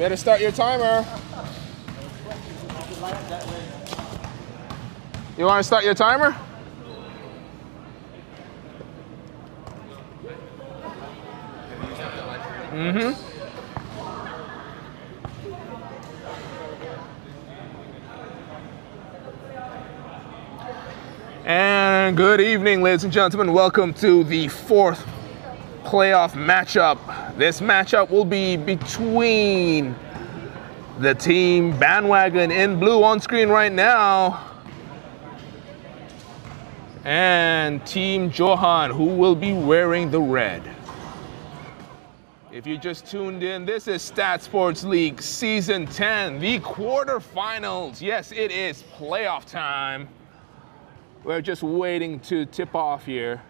Better start your timer. You want to start your timer? Mm-hmm. And good evening, ladies and gentlemen. Welcome to the fourth playoff matchup. This matchup will be between the team Bandwagon in blue on screen right now and Team Johan, who will be wearing the red. If you just tuned in, this is StatSports League Season 10, the quarterfinals. Yes, it is playoff time. We're just waiting to tip off here.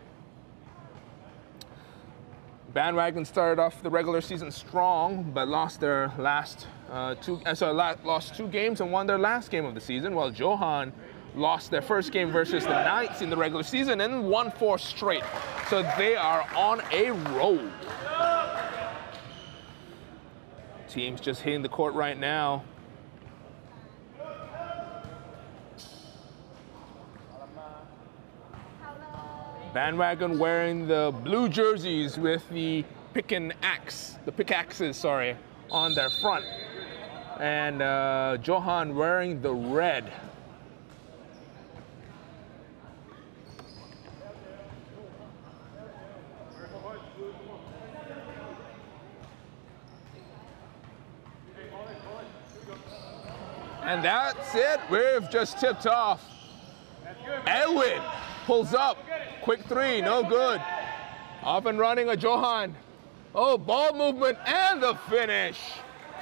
Bandwagon started off the regular season strong, but lost their lost two games and won their last game of the season, while Johan lost their first game versus the Knights in the regular season and won 4 straight. So they are on a roll. Teams just hitting the court right now. Bandwagon wearing the blue jerseys with the pickaxes, on their front. And Johan wearing the red. And that's it. We've just tipped off. Edwin pulls up. Quick 3, no good. Off and running a Johan. Oh, ball movement and the finish.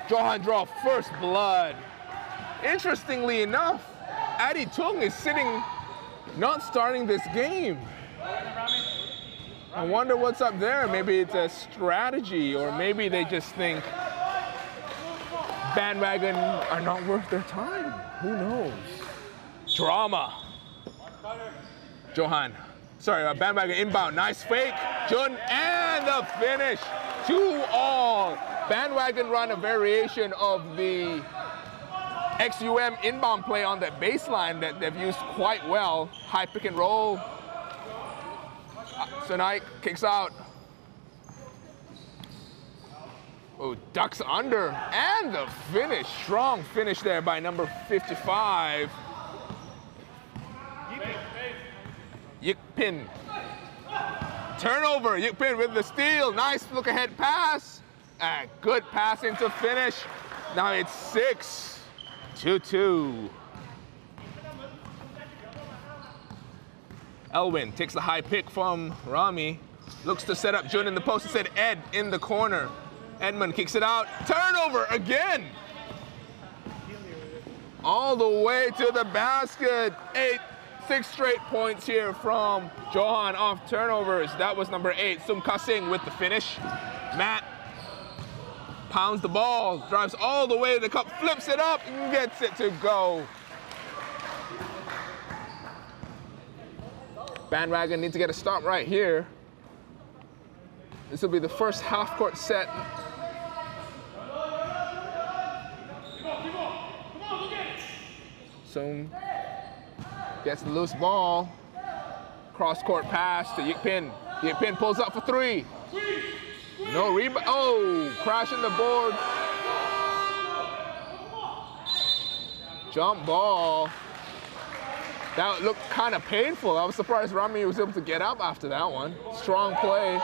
Johan draw first blood. Interestingly enough, Adi Tung is not starting this game. I wonder what's up there. Maybe it's a strategy, or maybe they just think Bandwagon are not worth their time. Who knows? Drama. Johan. Bandwagon inbound. Nice fake. Jun, and the finish. 2-all. Bandwagon run a variation of the XUM inbound play on that baseline that they've used quite well. High pick and roll. Tonight kicks out. Oh, ducks under. And the finish. Strong finish there by number 55. Yikpin. Turnover. Yikpin with the steal. Nice look ahead pass. And good passing to finish. Now it's 6-2. Elwin takes the high pick from Rami. Looks to set up Jun in the post. Instead, Ed in the corner. Edmund kicks it out. Turnover again. All the way to the basket. 6 straight points here from Johan off turnovers. That was number 8. Sum Kasing with the finish. Matt pounds the ball, drives all the way to the cup, flips it up, and gets it to go. Bandwagon needs to get a stop right here. This will be the first half-court set. Sum gets the loose ball. Cross-court pass to Yikpin. Yikpin pulls up for 3. No rebound. Oh, crashing the board. Jump ball. That looked kind of painful. I was surprised Rami was able to get up after that one. Strong play.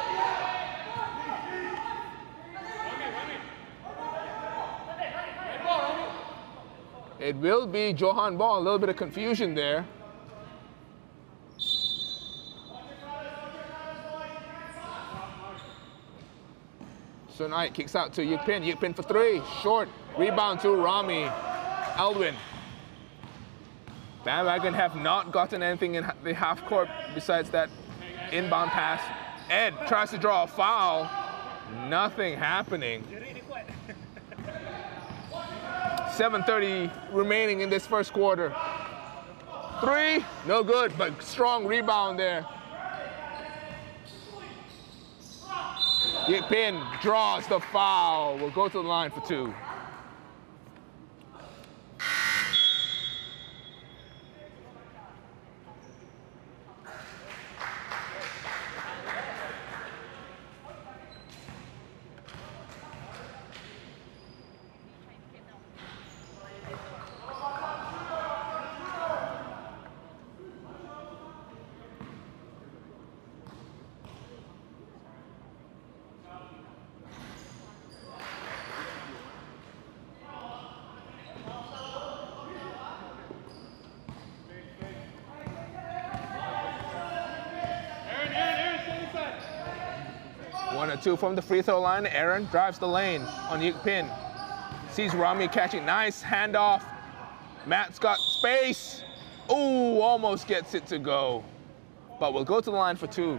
It will be Johan ball. A little bit of confusion there. So Knight kicks out to Yikpin. Yikpin for 3. Short. Rebound to Rami. Elwin. Bandwagon have not gotten anything in the half court besides that inbound pass. Ed tries to draw a foul. Nothing happening. 7:30 remaining in this first quarter. 3, no good, but strong rebound there. Yikpin draws the foul. We'll go to the line for 2. 2 from the free throw line. Aaron drives the lane on Yik Pin. Sees Rami catching. Nice handoff. Matt's got space. Ooh, almost gets it to go. But we'll go to the line for 2.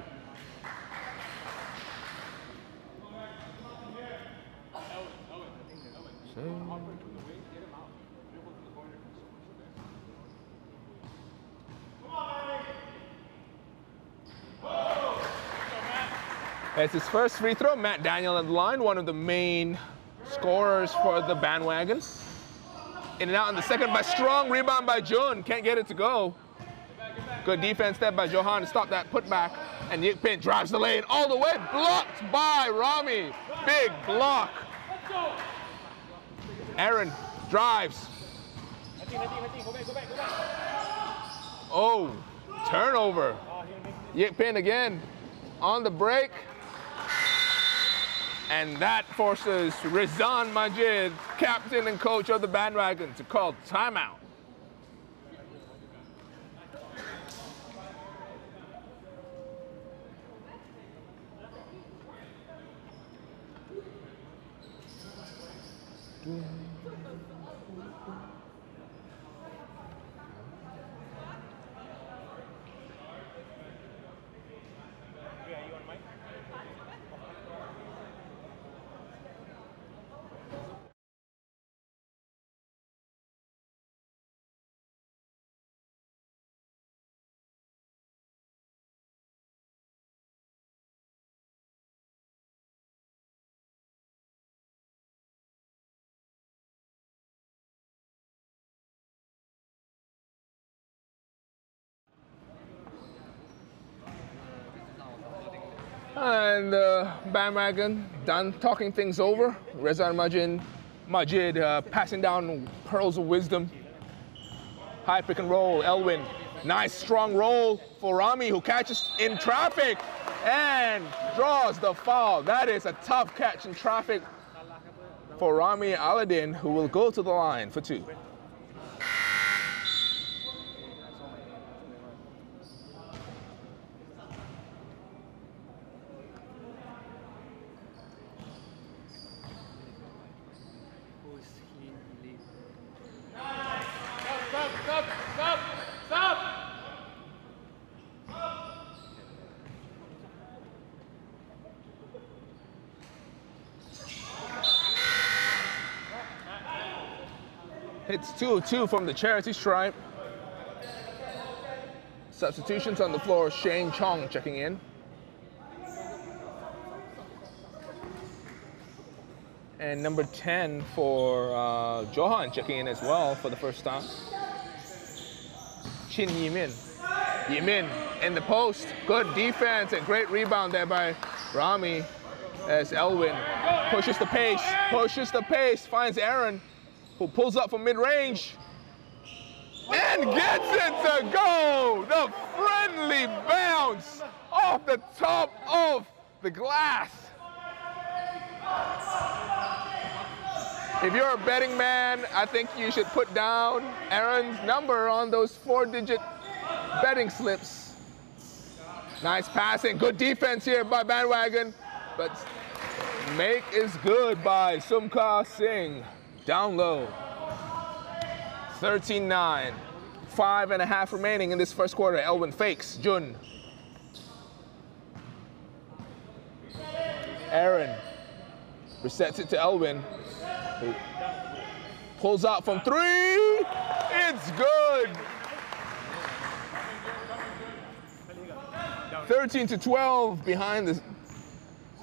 It's his first free throw. Matt Daniel at the line, one of the main scorers for the Bandwagon. In and out in the second, but strong rebound by Jun. Can't get it to go. Good defense there by Johan to stop that putback. And Yik Pin drives the lane all the way. Blocked by Rami. Big block. Aaron drives. Oh, turnover. Yik Pin again on the break. And that forces Rizan Majid, captain and coach of the Bandwagon, to call timeout. And Bandwagon done talking things over. Rizan Majid passing down pearls of wisdom. High pick and roll, Elwin. Nice strong roll for Rami, who catches in traffic and draws the foul. That is a tough catch in traffic for Rami Aladdin, who will go to the line for 2. Hits 2 of 2 from the charity stripe. Substitutions on the floor. Shane Chong checking in. And number 10 for Johan checking in as well for the first time. Chin Yimin. Yimin in the post. Good defense and great rebound there by Rami as Elwin pushes the pace, finds Aaron, who pulls up from mid-range and gets it to go. The friendly bounce off the top of the glass. If you're a betting man, I think you should put down Aaron's number on those 4-digit betting slips. Nice passing, good defense here by Bandwagon, but make is good by Sumka Singh. Down low. 13-9. 5.5 remaining in this first quarter. Elwin fakes. Jun. Aaron resets it to Elwin, who pulls out from 3. It's good. 13-12 behind the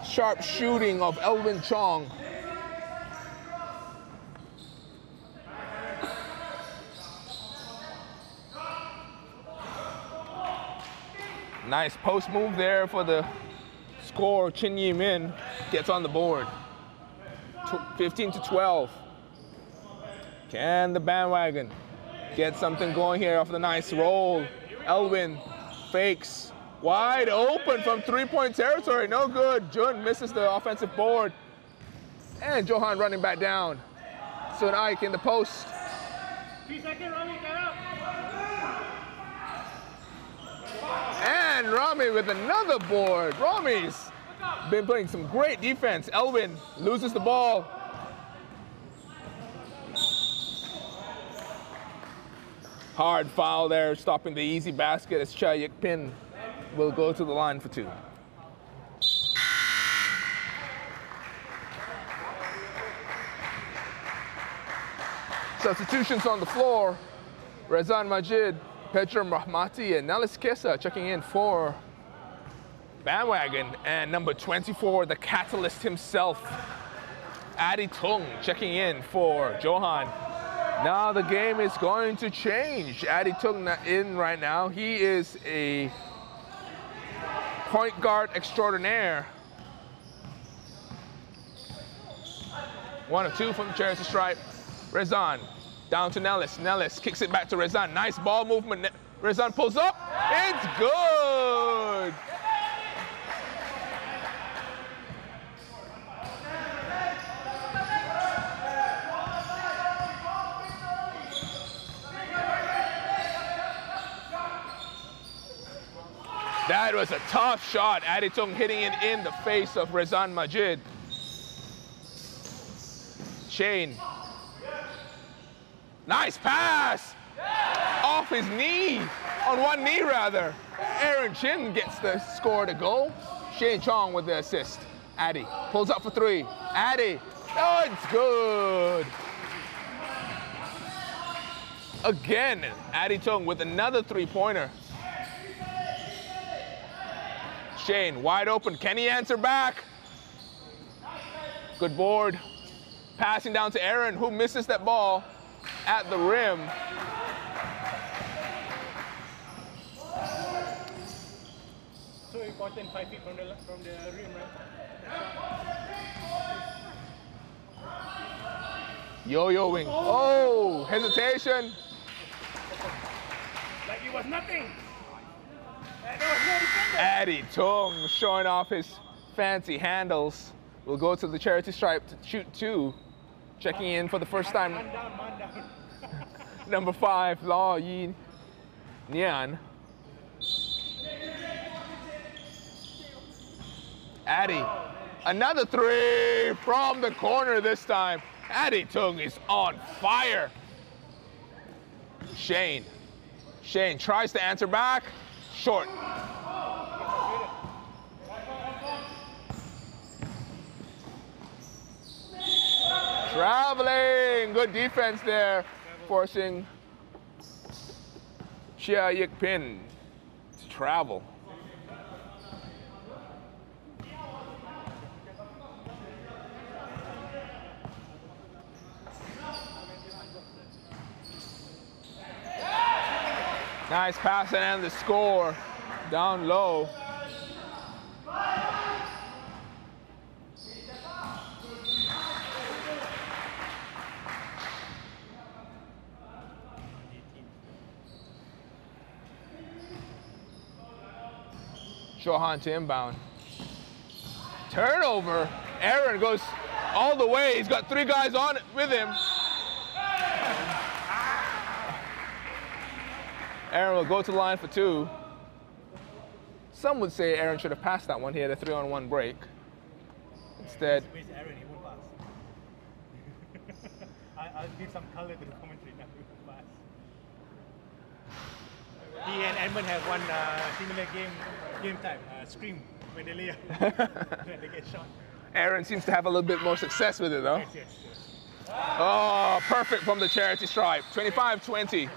sharp shooting of Elwin Chong. Nice post move there for the score. Chin Yi Min gets on the board. 15-12. Can the Bandwagon get something going here off the nice roll? Elwin fakes. Wide open from 3-point territory. No good. Jun misses the offensive board. And Johan running back down. Sun Ike in the post. 3 seconds, Rami, get up. And Rami with another board. Rami's been playing some great defense. Elwin loses the ball. Hard foul there, stopping the easy basket as Cha Yik Pin will go to the line for 2. Substitutions on the floor. Rezan Majid, Pedram Rahmati, and Nelis Kesa checking in for Bandwagon. And number 24, the catalyst himself, Adi Tung, checking in for Johan. Now the game is going to change. Adi Tung in right now. He is a point guard extraordinaire. 1 of 2 from the charity stripe. Rezan down to Nelis. Nelis kicks it back to Rezan. Nice ball movement. Rezan pulls up. It's good. That was a tough shot. Adi Tung hitting it in the face of Rezan Majid. Shane. Nice pass. Off his knee. On one knee, rather. Aaron Chin gets the score to go. Shane Chong with the assist. Adi pulls up for 3. Adi. Oh, it's good. Again, Adi Tung with another 3-pointer. Shane wide open. Can he answer back? Good board. Passing down to Aaron, who misses that ball at the rim. So important, 5 feet from the rim, right? Yo-yoing. Oh, hesitation. Like it was nothing. There was no defender. Adi Tung showing off his fancy handles. Will go to the charity stripe to shoot 2. Checking in for the first time. Man down. Number 5, Law Yi Nian. Adi, another 3 from the corner this time. Adi Tung is on fire. Shane tries to answer back. Short. Traveling, good defense there, forcing Chia Yik Pin to travel. Nice pass and the score down low. Johan to inbound. Turnover. Aaron goes all the way. He's got 3 guys on it with him. Aaron will go to the line for 2. Some would say Aaron should have passed that one. He had a 3-on-1 break. Instead. Where's Aaron? He won't pass. I'll give some color to the commentary now. He won't pass. He and Edmund have one similar game time. Scream when they lay up. When they get shot. Aaron seems to have a little bit more success with it, though. Yes. Oh, perfect from the charity stripe. 25-20.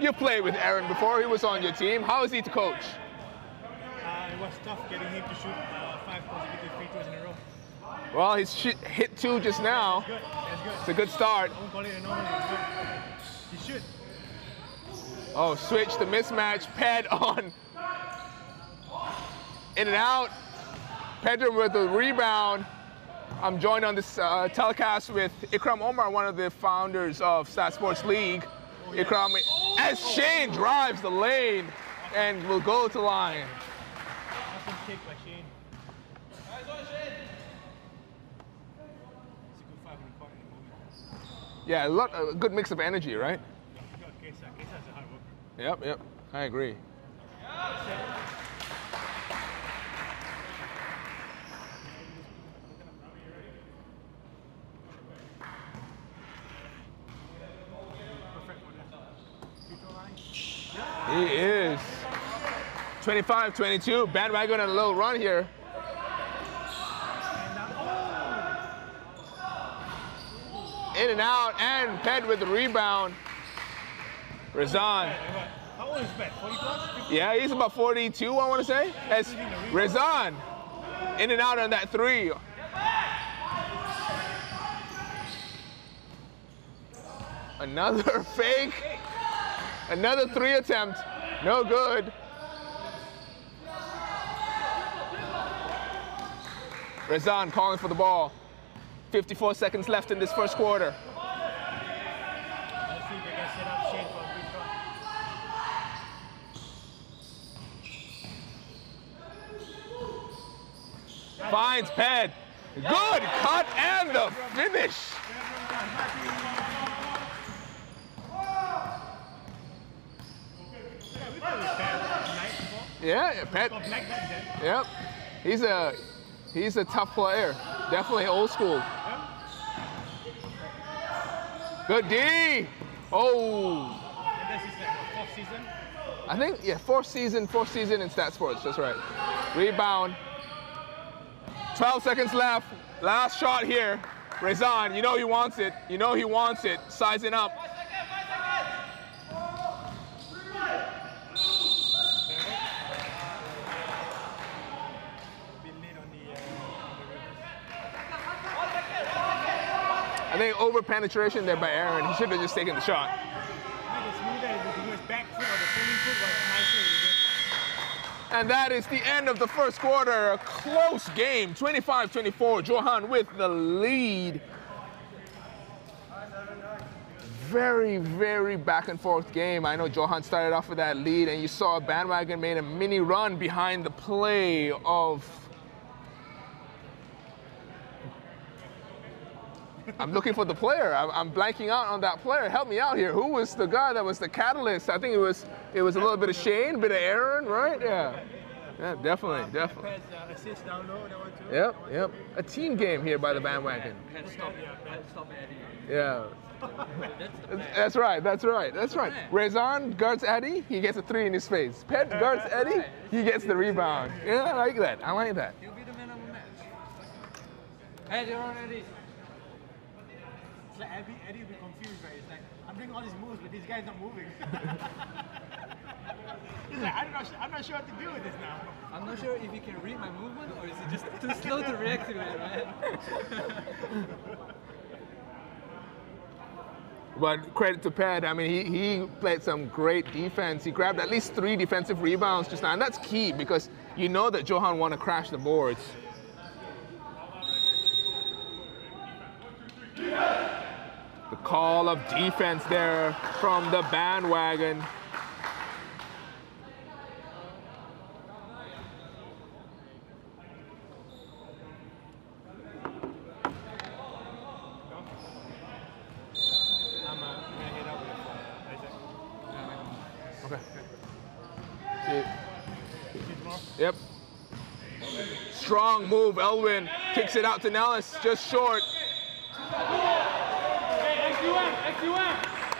You played with Aaron before. He was on your team. How is he to coach? It was tough getting him to shoot 5 consecutive free throws in a row. Well, he's hit 2 just now. That's good. It's a good start. I won't call it a normal. He should. Oh, switch the mismatch. Ped on. In and out. Pedram with the rebound. I'm joined on this telecast with Ikram Omar, one of the founders of StatSports League. Oh, yes. Ikram, as Shane drives the lane and will go to line. Awesome kick by Shane. It's a good 5 in the corner in the moment. Yeah, a good mix of energy, right? Kesa's a hard worker. Yep, I agree. 25-22. Bandwagon on a little run here. In and out, and Ped with the rebound. Rezan. How old is Ped? 40 plus? 50? Yeah, he's about 42, I want to say. As Rezan, in and out on that three. Another fake. Another three attempt. No good. Rezan calling for the ball. 54 seconds left in this first quarter. Let's see if they can set up Shane for a free throw. Finds Ped. Good cut and the finish. Yeah, Ped. Yep. He's a tough player. Definitely old school. Good D. Oh. And this is like the fourth season. I think, yeah, fourth season in StatSports. That's right. Rebound. 12 seconds left. Last shot here. Rezan, you know he wants it. You know he wants it. Sizing up. I think over penetration there by Aaron. He should have just taken the shot. And that is the end of the first quarter. A close game, 25-24. Johan with the lead. Very, very back and forth game. I know Johan started off with that lead, and you saw Bandwagon made a mini run behind the play of... I'm looking for the player. I'm blanking out on that player. Help me out here. Who was the guy that was the catalyst? I think it was a little bit of Shane, a bit of Aaron, right? Yeah. Yeah, definitely. Assist down low, that one too. Yep. A team game here by the Bandwagon. Yeah. That's right. Rezan guards Eddie, he gets a three in his face. Ped guards Eddie, he gets the rebound. Yeah, I like that. He'll be the man of the match. Hey, you're on Eddie. It's like Eddie will be confused, right? It's like, I'm doing all these moves, but this guy's not moving. He's like, I'm not sure what to do with this now. I'm not sure if he can read my movement or is he just too slow to react to it, right? But credit to Ped. I mean, he played some great defense. He grabbed at least 3 defensive rebounds just now, and that's key because you know that Johan want to crash the boards. The call of defense there from the Bandwagon. Yep. Strong move. Elwin kicks it out to Nellis, just short.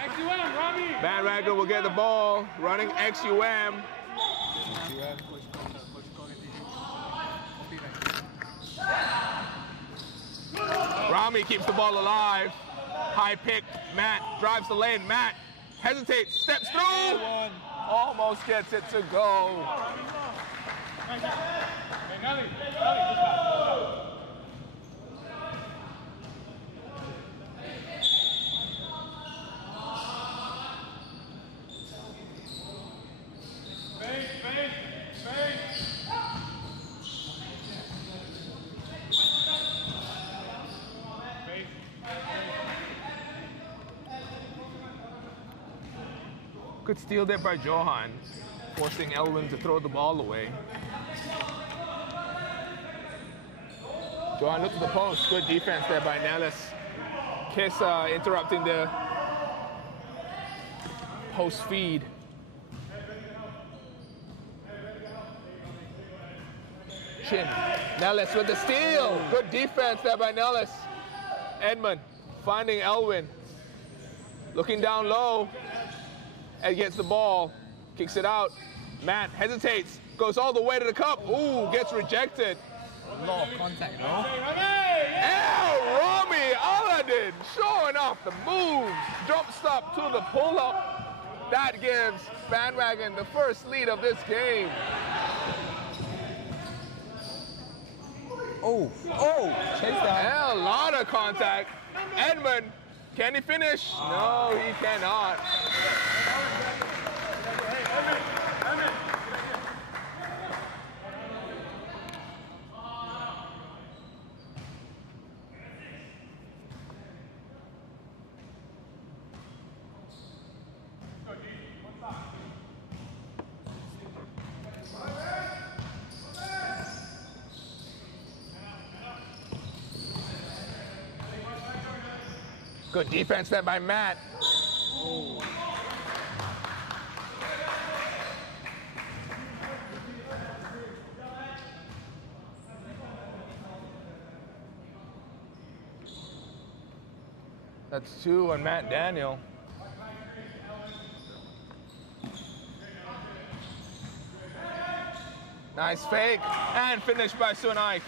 XUM, Robbie. Bandwagon will get the ball, running XUM. Rami keeps the ball alive. High pick. Matt drives the lane. Matt hesitates, steps through. Almost gets it to go. Good steal there by Johan, forcing Elwin to throw the ball away. Johan looked at the post. Good defense there by Nellis. Kiss interrupting the post feed. Chin. Nellis with the steal. Good defense there by Nellis. Edmund finding Elwin. Looking down low. Ed gets the ball. Kicks it out. Matt hesitates. Goes all the way to the cup. Ooh, gets rejected. A lot of contact, no? Rami Aladdin showing off the moves. Jump stop to the pull-up. That gives Bandwagon the first lead of this game. Oh, chase down. A lot of contact. Edmund, can he finish? No, he cannot. Good defense there by Matt. Ooh. That's 2 on Matt Daniel. Nice fake and finished by Sunai.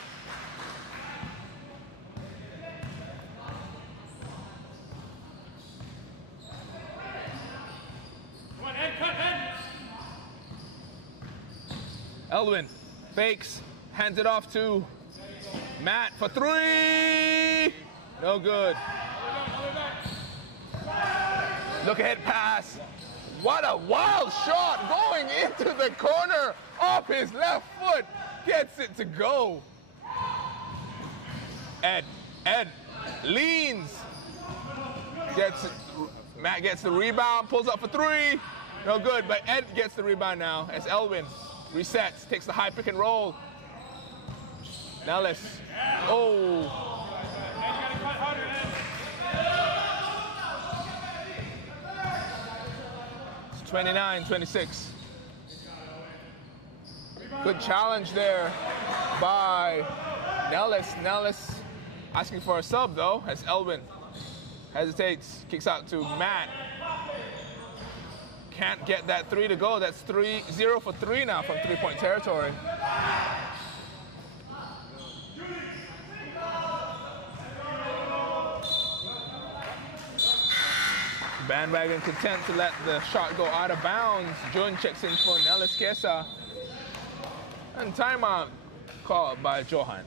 Elwin fakes, hands it off to Matt for 3. No good. Look ahead pass. What a wild shot going into the corner off his left foot. Gets it to go. Ed leans. Matt gets the rebound, pulls up for 3. No good, but Ed gets the rebound now as Elwin resets, takes the high pick and roll. Nellis. Oh. 29-26. Good challenge there by Nellis. Nellis asking for a sub though, as Elwin hesitates, kicks out to Matt. Can't get that 3 to go. That's 0 for 3 now from 3-point territory. Bandwagon content to let the shot go out of bounds. Jun checks in for Nellis Kesa. And timeout called by Johan.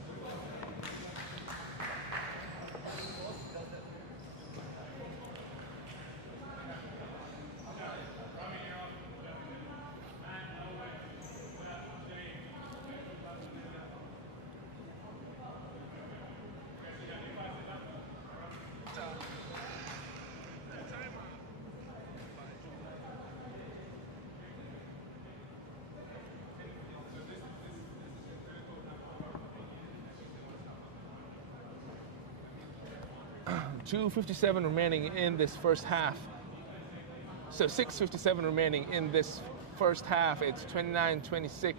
.257 remaining in this first half. So 6:57 remaining in this first half. It's 29-26.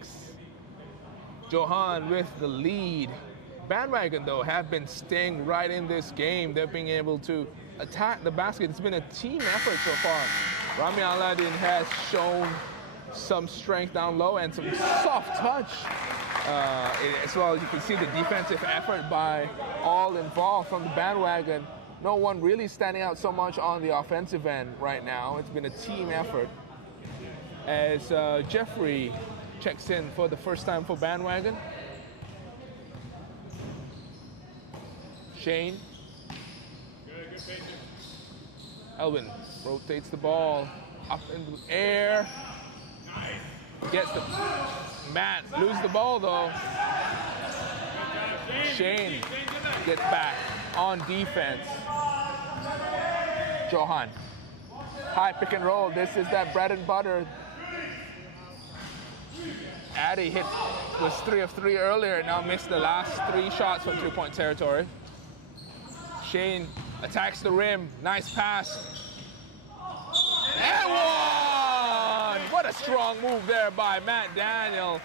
Johan with the lead. Bandwagon, though, have been staying right in this game. They're being able to attack the basket. It's been a team effort so far. Rami Aladdin has shown some strength down low and some soft touch. As well as you can see the defensive effort by all involved from the Bandwagon. No one really standing out so much on the offensive end right now. It's been a team effort. As Jeffrey checks in for the first time for Bandwagon. Shane. Elwin rotates the ball up in the air. Gets the Matt loses the ball though. Shane gets back on defense. Johan. High pick and roll. This is that bread and butter. Addy was 3 of 3 earlier, now missed the last 3 shots from 3-point territory. Shane attacks the rim. Nice pass. And one! What a strong move there by Matt Daniel.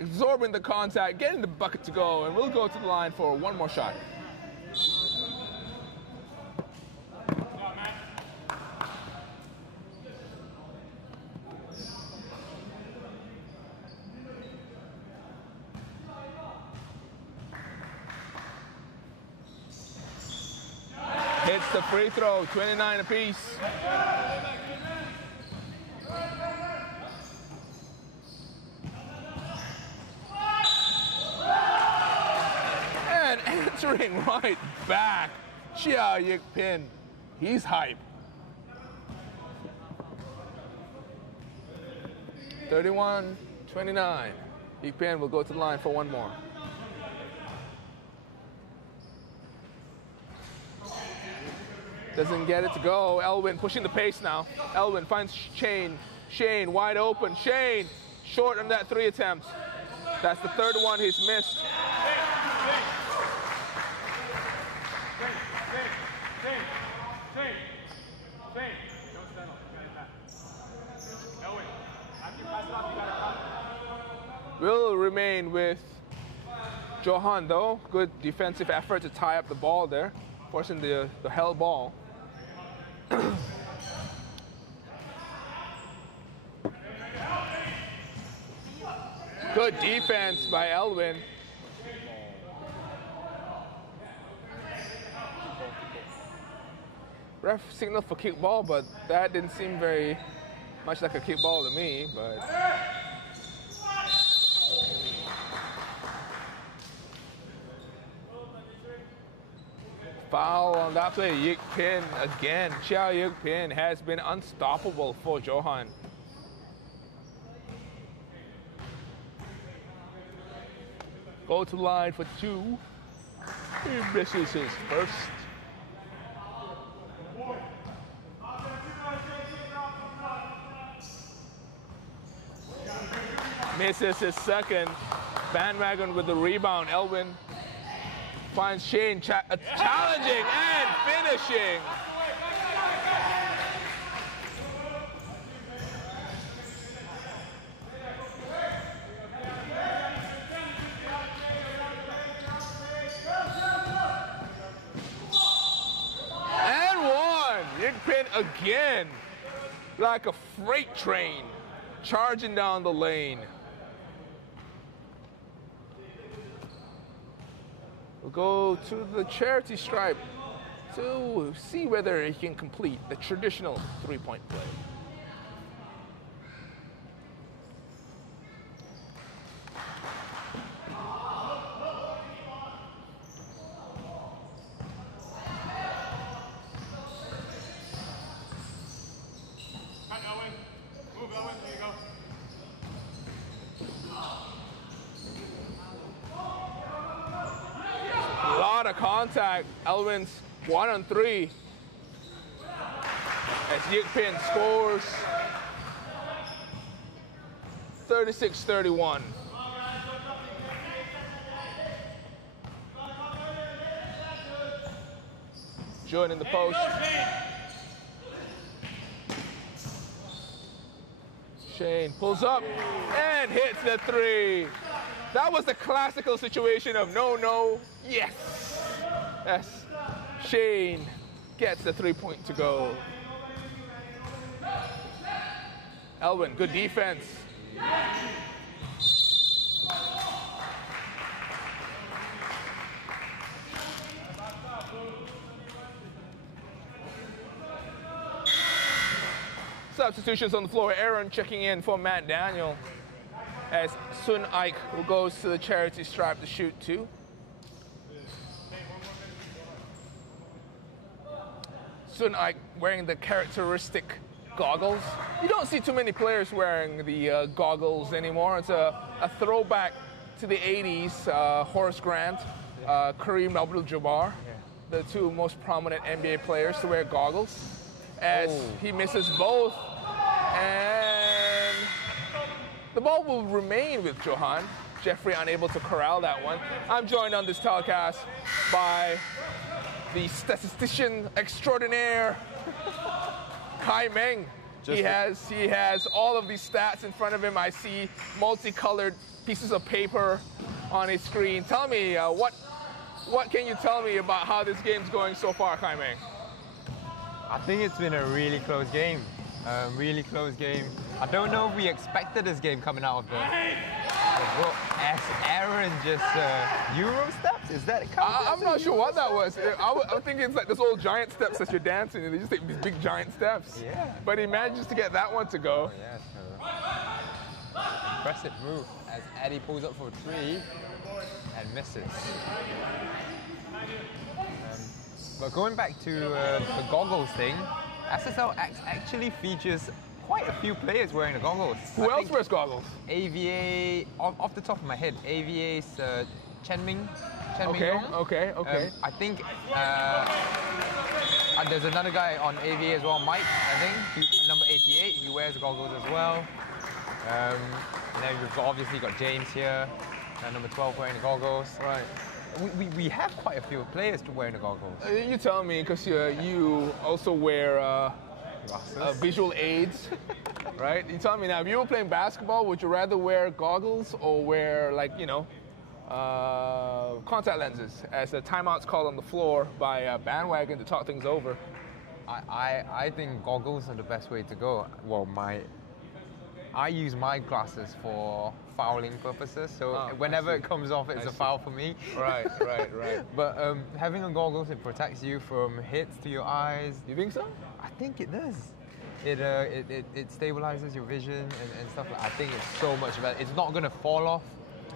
Absorbing the contact, getting the bucket to go, and we'll go to the line for one more shot. hits the free throw, 29 apiece. And answering right back, Chia Yik Pin. He's hype. 31-29. Yik Pin will go to the line for one more. Doesn't get it to go. Elwin pushing the pace now. Elwin finds Shane. Shane wide open. Shane short on that 3 attempts. That's the 3rd one he's missed. Will remain with Johan though. Good defensive effort to tie up the ball there, forcing the held ball. Good defense by Elwin. Ref signaled for kickball, but that didn't seem very much like a kickball to me. But foul on that play. Yik Pin again. Chia Yik Pin has been unstoppable for Johan. Go to the line for 2. He misses his first. Misses his second. Bandwagon with the rebound. Elwin finds Shane challenging and finishing. And one. Yik Pin again, like a freight train, charging down the lane. We'll go to the charity stripe to see whether he can complete the traditional 3-point play. Contact. Elwin's 1-on-3 as Yik Pin scores 36-31. Johan in the post. Shane pulls up and hits the 3. That was the classical situation of no, yes. Yes, Shane gets the 3-point to go. Elwin, good defense. Substitutions on the floor. Aaron checking in for Matt Daniel as Sun Ike will goes to the charity stripe to shoot 2. Sun Ike wearing the characteristic goggles. You don't see too many players wearing the goggles anymore. It's a throwback to the 80s. Horace Grant, Kareem Abdul-Jabbar, the 2 most prominent NBA players to wear goggles. As he misses both, and the ball will remain with Johan. Jeffrey unable to corral that one. I'm joined on this telecast by the statistician extraordinaire, Kai Meng. He has all of these stats in front of him. I see multicolored pieces of paper on his screen. Tell me, what can you tell me about how this game's going so far, Kai Meng? I think it's been a really close game. Really close game. I don't know if we expected this game coming out of the as Aaron just Euro step. Is that I'm not sure what that was. I think it's like those old giant steps that you're dancing, and they just take these big giant steps. Yeah. But he manages to get that one to go. Oh, yeah, so impressive move as Eddie pulls up for 3 and misses. But going back to the goggles thing, SSL actually features quite a few players wearing the goggles. Who else wears goggles? AVA, off the top of my head, AVA's Chen Okay, Mingyong. okay. I think there's another guy on AVA as well, Mike, I think, number 88. He wears goggles as well. And then we've obviously got James here, number 12 wearing the goggles. Right. We have quite a few players wearing the goggles. You tell me, because you also wear visual aids, right? You tell me now, if you were playing basketball, would you rather wear goggles or wear, like, contact lenses, as the timeout's called on the floor by Bandwagon to talk things over? I think goggles are the best way to go. Well, I use my glasses for fouling purposes, so whenever it comes off, it's a foul for me. Right. But having a goggles, it protects you from hits to your eyes. You think so? I think it does. It stabilizes your vision and stuff. I think it's so much better. It's not gonna fall off.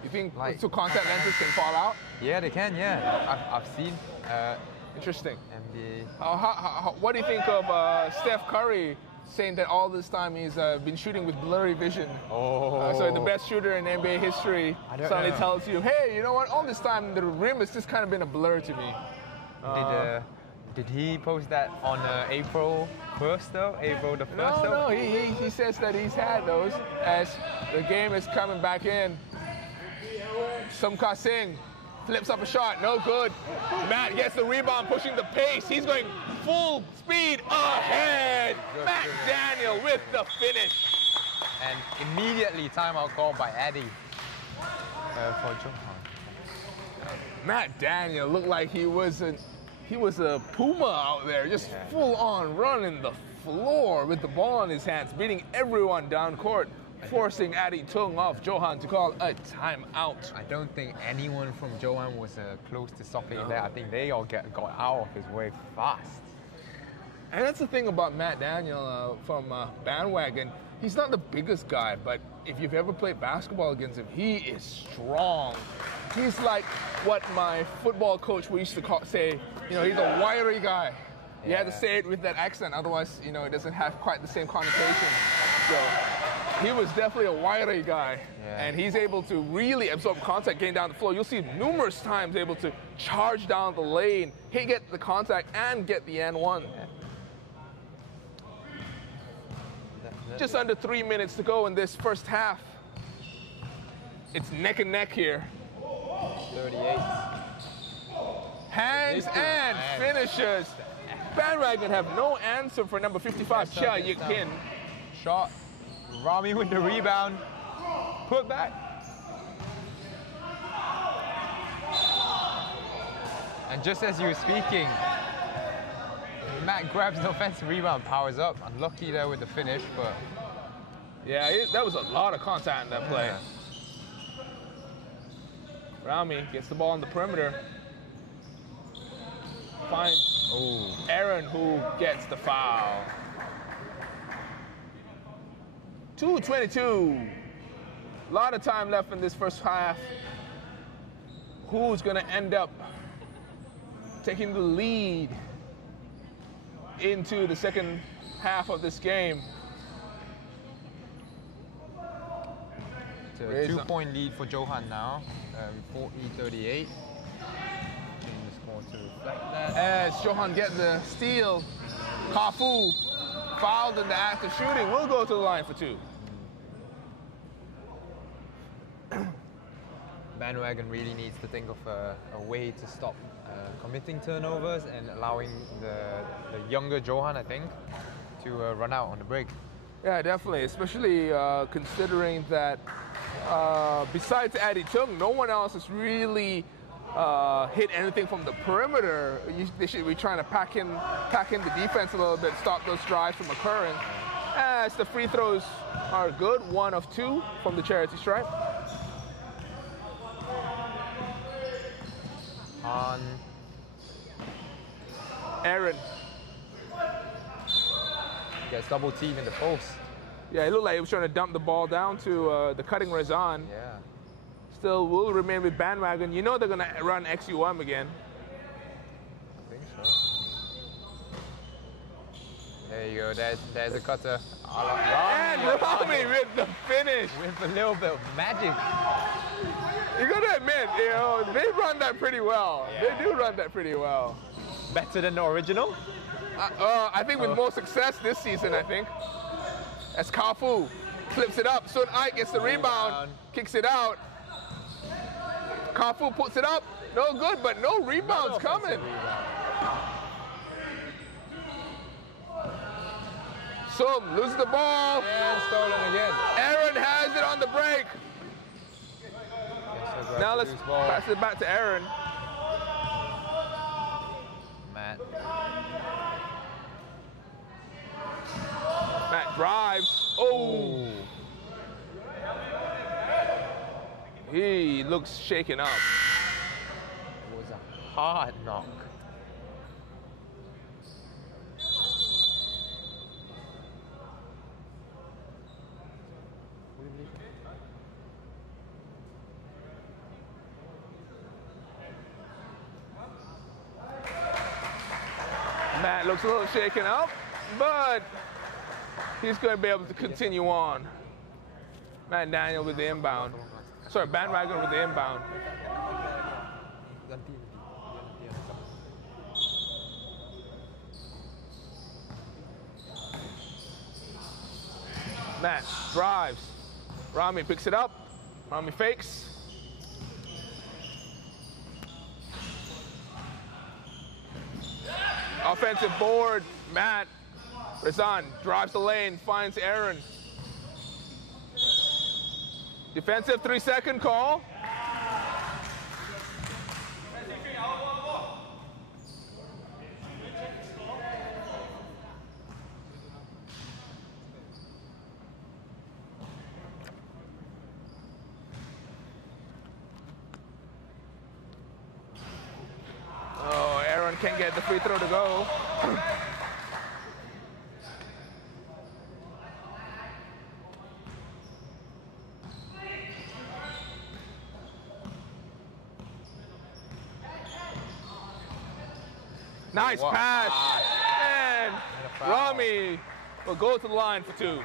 You think so? Contact lenses can fall out? Yeah, they can. Yeah, I've seen. Interesting. NBA. What do you think of Steph Curry saying that all this time he's been shooting with blurry vision? So the best shooter in NBA history suddenly tells you, hey, you know what? All this time the rim has just kind of been a blur to me. Did he post that on April 1st though? April the 1st though? No, he says that he's had those as the game is coming back in. Samka Singh flips up a shot, no good. Matt gets the rebound, pushing the pace. He's going full speed ahead. Matt Daniel with the finish. And immediately timeout called by Eddie for Johan. Matt Daniel looked like he was a puma out there, just full on running the floor with the ball in his hands, beating everyone down court, forcing Eddie Tung off Johan to call a timeout. I don't think anyone from Johan was close to stopping there. I think they all got out of his way fast. And that's the thing about Matt Daniel from Bandwagon. He's not the biggest guy, but if you've ever played basketball against him, he is strong. He's like what my football coach used to say, he's a wiry guy. You had to say it with that accent, otherwise, it doesn't have quite the same connotation. So he was definitely a wiry guy, and he's able to really absorb contact getting down the floor. You'll see him numerous times able to charge down the lane, get the contact, and get the N1. Just under 3 minutes to go in this first half. It's neck and neck here. 38. Hangs and finishes. Bandwagon have no answer for number 55, Chia Yik Hin. Shot. Rami with the rebound. Put back. And just as you were speaking, Matt grabs the offensive rebound, powers up. Unlucky there with the finish, but... Yeah, that was a lot of contact in that play. Rami gets the ball on the perimeter. Finds Aaron, who gets the foul. 2:22. A lot of time left in this first half. Who's going to end up taking the lead into the second half of this game? It's a 2-point lead for Johan now, 40-38. Change the score to reflect that. As Johan gets the steal, Kafu fouled in the act of shooting. We'll go to the line for 2. Bandwagon really needs to think of a way to stop committing turnovers and allowing the younger Johan, I think, to run out on the break. Yeah, definitely, especially considering that besides Eddie Tung, no one else has really hit anything from the perimeter. They should be trying to pack in the defense a little bit, stop those drives from occurring. As the free throws are good, 1 of 2 from the charity stripe. Johan. Aaron. Gets double team in the post. Yeah, it looked like he was trying to dump the ball down to the cutting Razan. Yeah. Still will remain with Bandwagon. You know they're going to run XUM again. I think so. There you go. There's a cutter. And Rami with the finish. With a little bit of magic. You gotta admit, you know, they run that pretty well. Yeah. They do run that pretty well. Better than the original? I think with more success this season, I think. As Kafu flips it up. Sun Ike gets the rebound, kicks it out. Kafu puts it up. No good, but no rebounds coming. Sum loses the ball. And stolen again. Aaron has it on the break. Now let's pass it back to Aaron. Matt drives. Oh. He looks shaken up. It was a hard knock. Matt looks a little shaken up, but he's going to be able to continue on. Matt Daniel with the inbound. Sorry, Bandwagon with the inbound. Matt drives. Rami picks it up. Rami fakes. Offensive board. Matt. Razan drives the lane, finds Aaron. Defensive 3-second call. Oh, Aaron can't get the free throw to go. Nice pass. And Rami will go to the line for two.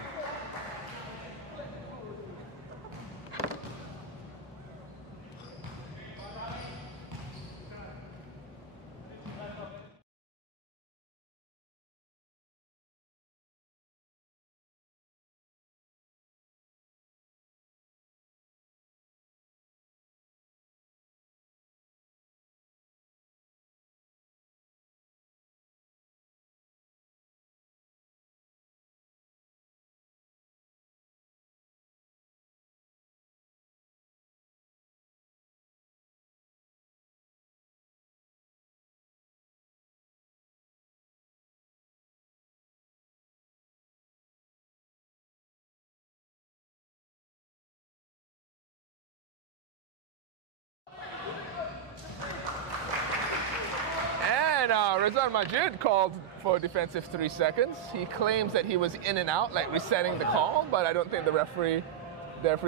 And Razan Majid called for defensive 3 seconds. He claims that he was in and out, like resetting the call, but I don't think the referee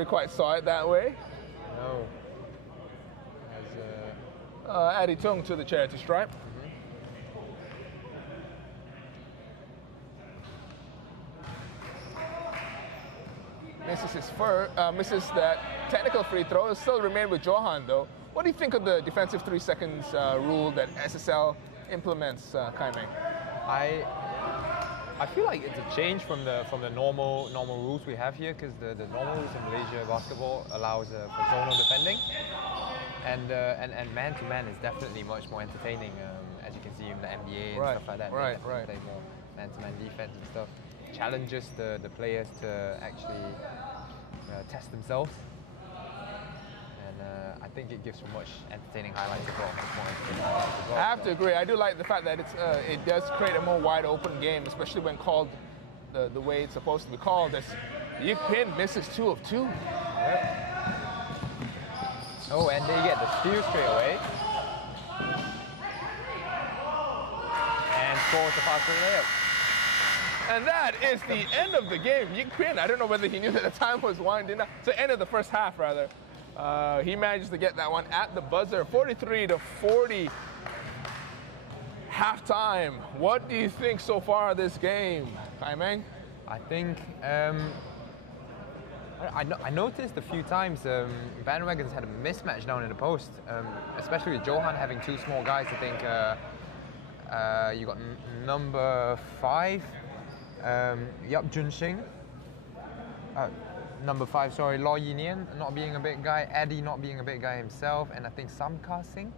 quite saw it that way. No. Addy Tung to the charity stripe. Misses that technical free throw. Still remain with Johan though. What do you think of the defensive 3 seconds rule that SSL implements, Kaimeng? I feel like it's a change from the normal rules we have here, because the normal rules in Malaysia basketball allows for zonal defending, and man to man is definitely much more entertaining, as you can see in the NBA and stuff like that. Right. Play more man to man defense and stuff. Challenges the players to actually test themselves. I think it gives much entertaining highlights as well. I have to agree. I do like the fact that it does create a more wide open game, especially when called the way it's supposed to be called. As Yik Pin misses 2 of 2. Yep. Oh, and they get the steal straight away. scores the fast break layup. And that is the end of the game. Ukraine, I don't know whether he knew that the time was winding up. So end of the first half, rather. He managed to get that one at the buzzer, 43-40. Halftime. What do you think so far of this game, Kai Meng? I think I noticed a few times Bandwagon's had a mismatch down in the post, especially with Johan having two small guys. I think you got number 5, Yap Junxing. Number 5, sorry, Lo Yinian not being a big guy, Eddie not being a big guy himself, and I think Sam Singh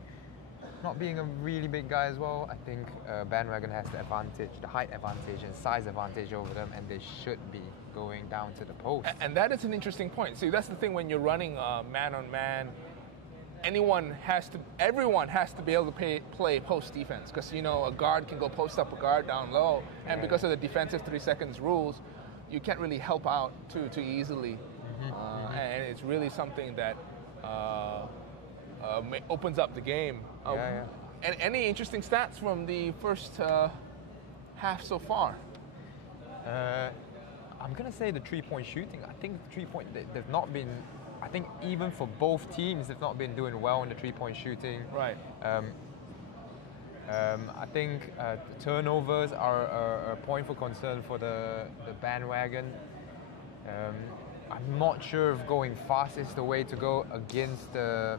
not being a really big guy as well. I think Bandwagon has the advantage, the height advantage and size advantage over them, and they should be going down to the post. And that is an interesting point. See, that's the thing when you're running man-on-man, everyone has to be able to play post defense, because you know a guard can go post up a guard down low, and because of the defensive 3 seconds rules, you can't really help out too easily, and it's really something that opens up the game. And any interesting stats from the first half so far? I'm gonna say the 3-point shooting. I think the 3-point they've not been. I think even for both teams, they've not been doing well in the 3-point shooting. Right. I think turnovers are a point for concern for the Bandwagon. I'm not sure if going fast is the way to go against the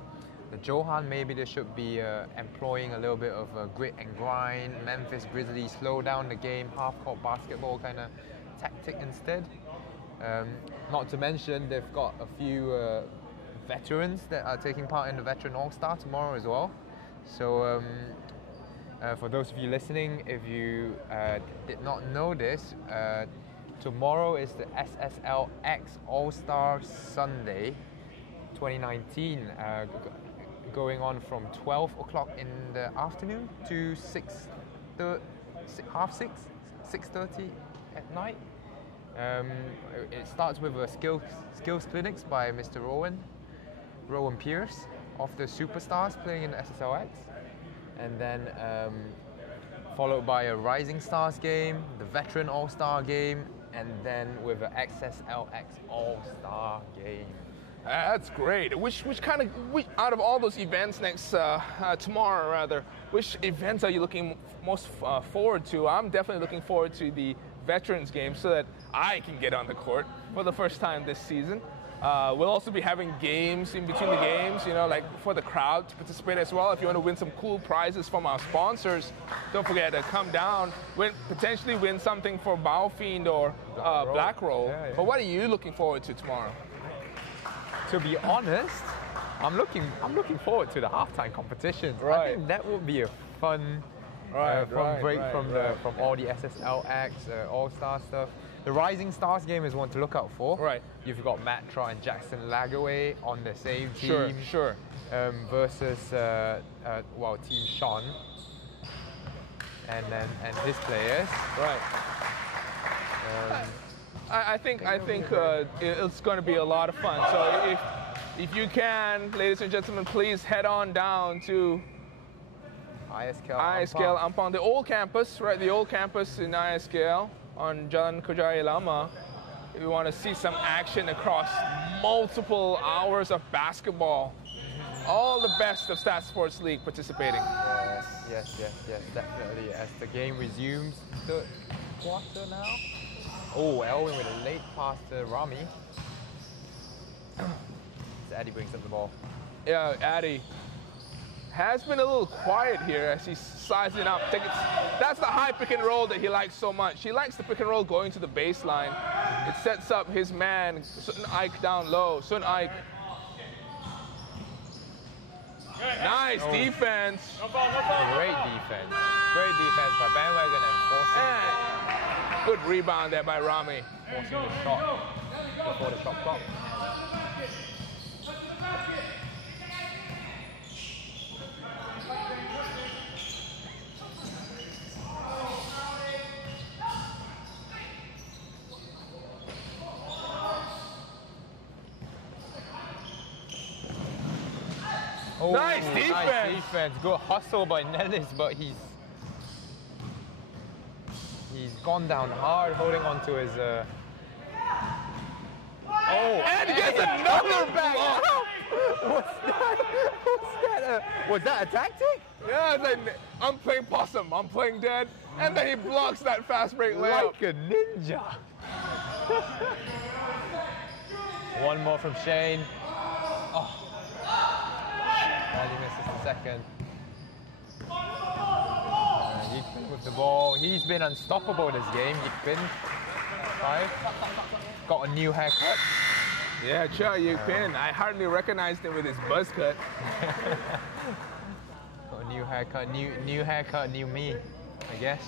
Johan. Maybe they should be employing a little bit of grit and grind, Memphis Grizzlies slow down the game, half-court basketball kind of tactic instead. Not to mention they've got a few veterans that are taking part in the Veteran All-Star tomorrow as well. So for those of you listening, if you did not know this, tomorrow is the SSLX All-Star Sunday 2019, going on from 12 o'clock in the afternoon to 6:30 at night. It starts with a skills clinics by Mr. Rowan Pierce of the Superstars playing in the SSLX, and then followed by a Rising Stars game, the Veteran All-Star game, and then with an XSLX All-Star game. That's great. Which out of all those events next tomorrow, rather, which events are you looking most forward to? I'm definitely looking forward to the Veterans game so that I can get on the court for the first time this season. We'll also be having games in between the games, you know, like for the crowd to participate as well. If you want to win some cool prizes from our sponsors, don't forget to come down, potentially win something for Baofiend or Black Roll. Yeah. But what are you looking forward to tomorrow? To be honest, I'm looking forward to the halftime competition. Right. I think that will be a fun break from all the SSLX All-Star stuff. The Rising Stars game is one to look out for. Right. You've got Matt Trott and Jackson Lagaway on the same team. Sure. Versus Team Sean and his players. Right. I think it's going to be a lot of fun. So if you can, ladies and gentlemen, please head on down to ISKL Ampang, the old campus, right? The old campus in ISKL on Jalan Kerjaya Lama. If you want to see some action across multiple hours of basketball, all the best of StatSports League participating. Yes, definitely. As the game resumes, third quarter now. Oh, Elwin with a late pass to Rami. So Addy brings up the ball. Yeah, Addy has been a little quiet here as he's sizing up. That's the high pick and roll that he likes so much. He likes the pick and roll going to the baseline. It sets up his man, Sun Ike, down low. Sun Ike. Nice defense. Great defense. Great defense by Bandwagon and forcing good rebound there by Rami. Forcing the shot before the shot clock. Nice defense. Nice defense. Good hustle by Nellis, but he's He's gone down hard, holding on to his. And gets another back. Was that a tactic? Yeah, then I'm playing possum, I'm playing dead, and then he blocks that fast break layup. Like a ninja. One more from Shane. Oh. He misses the second. Yikpin with the ball. He's been unstoppable this game. Yikpin. 5. Got a new haircut. Yeah, Cha Yikpin. I hardly recognized him with his buzz cut. Got a new haircut, new haircut, new me, I guess.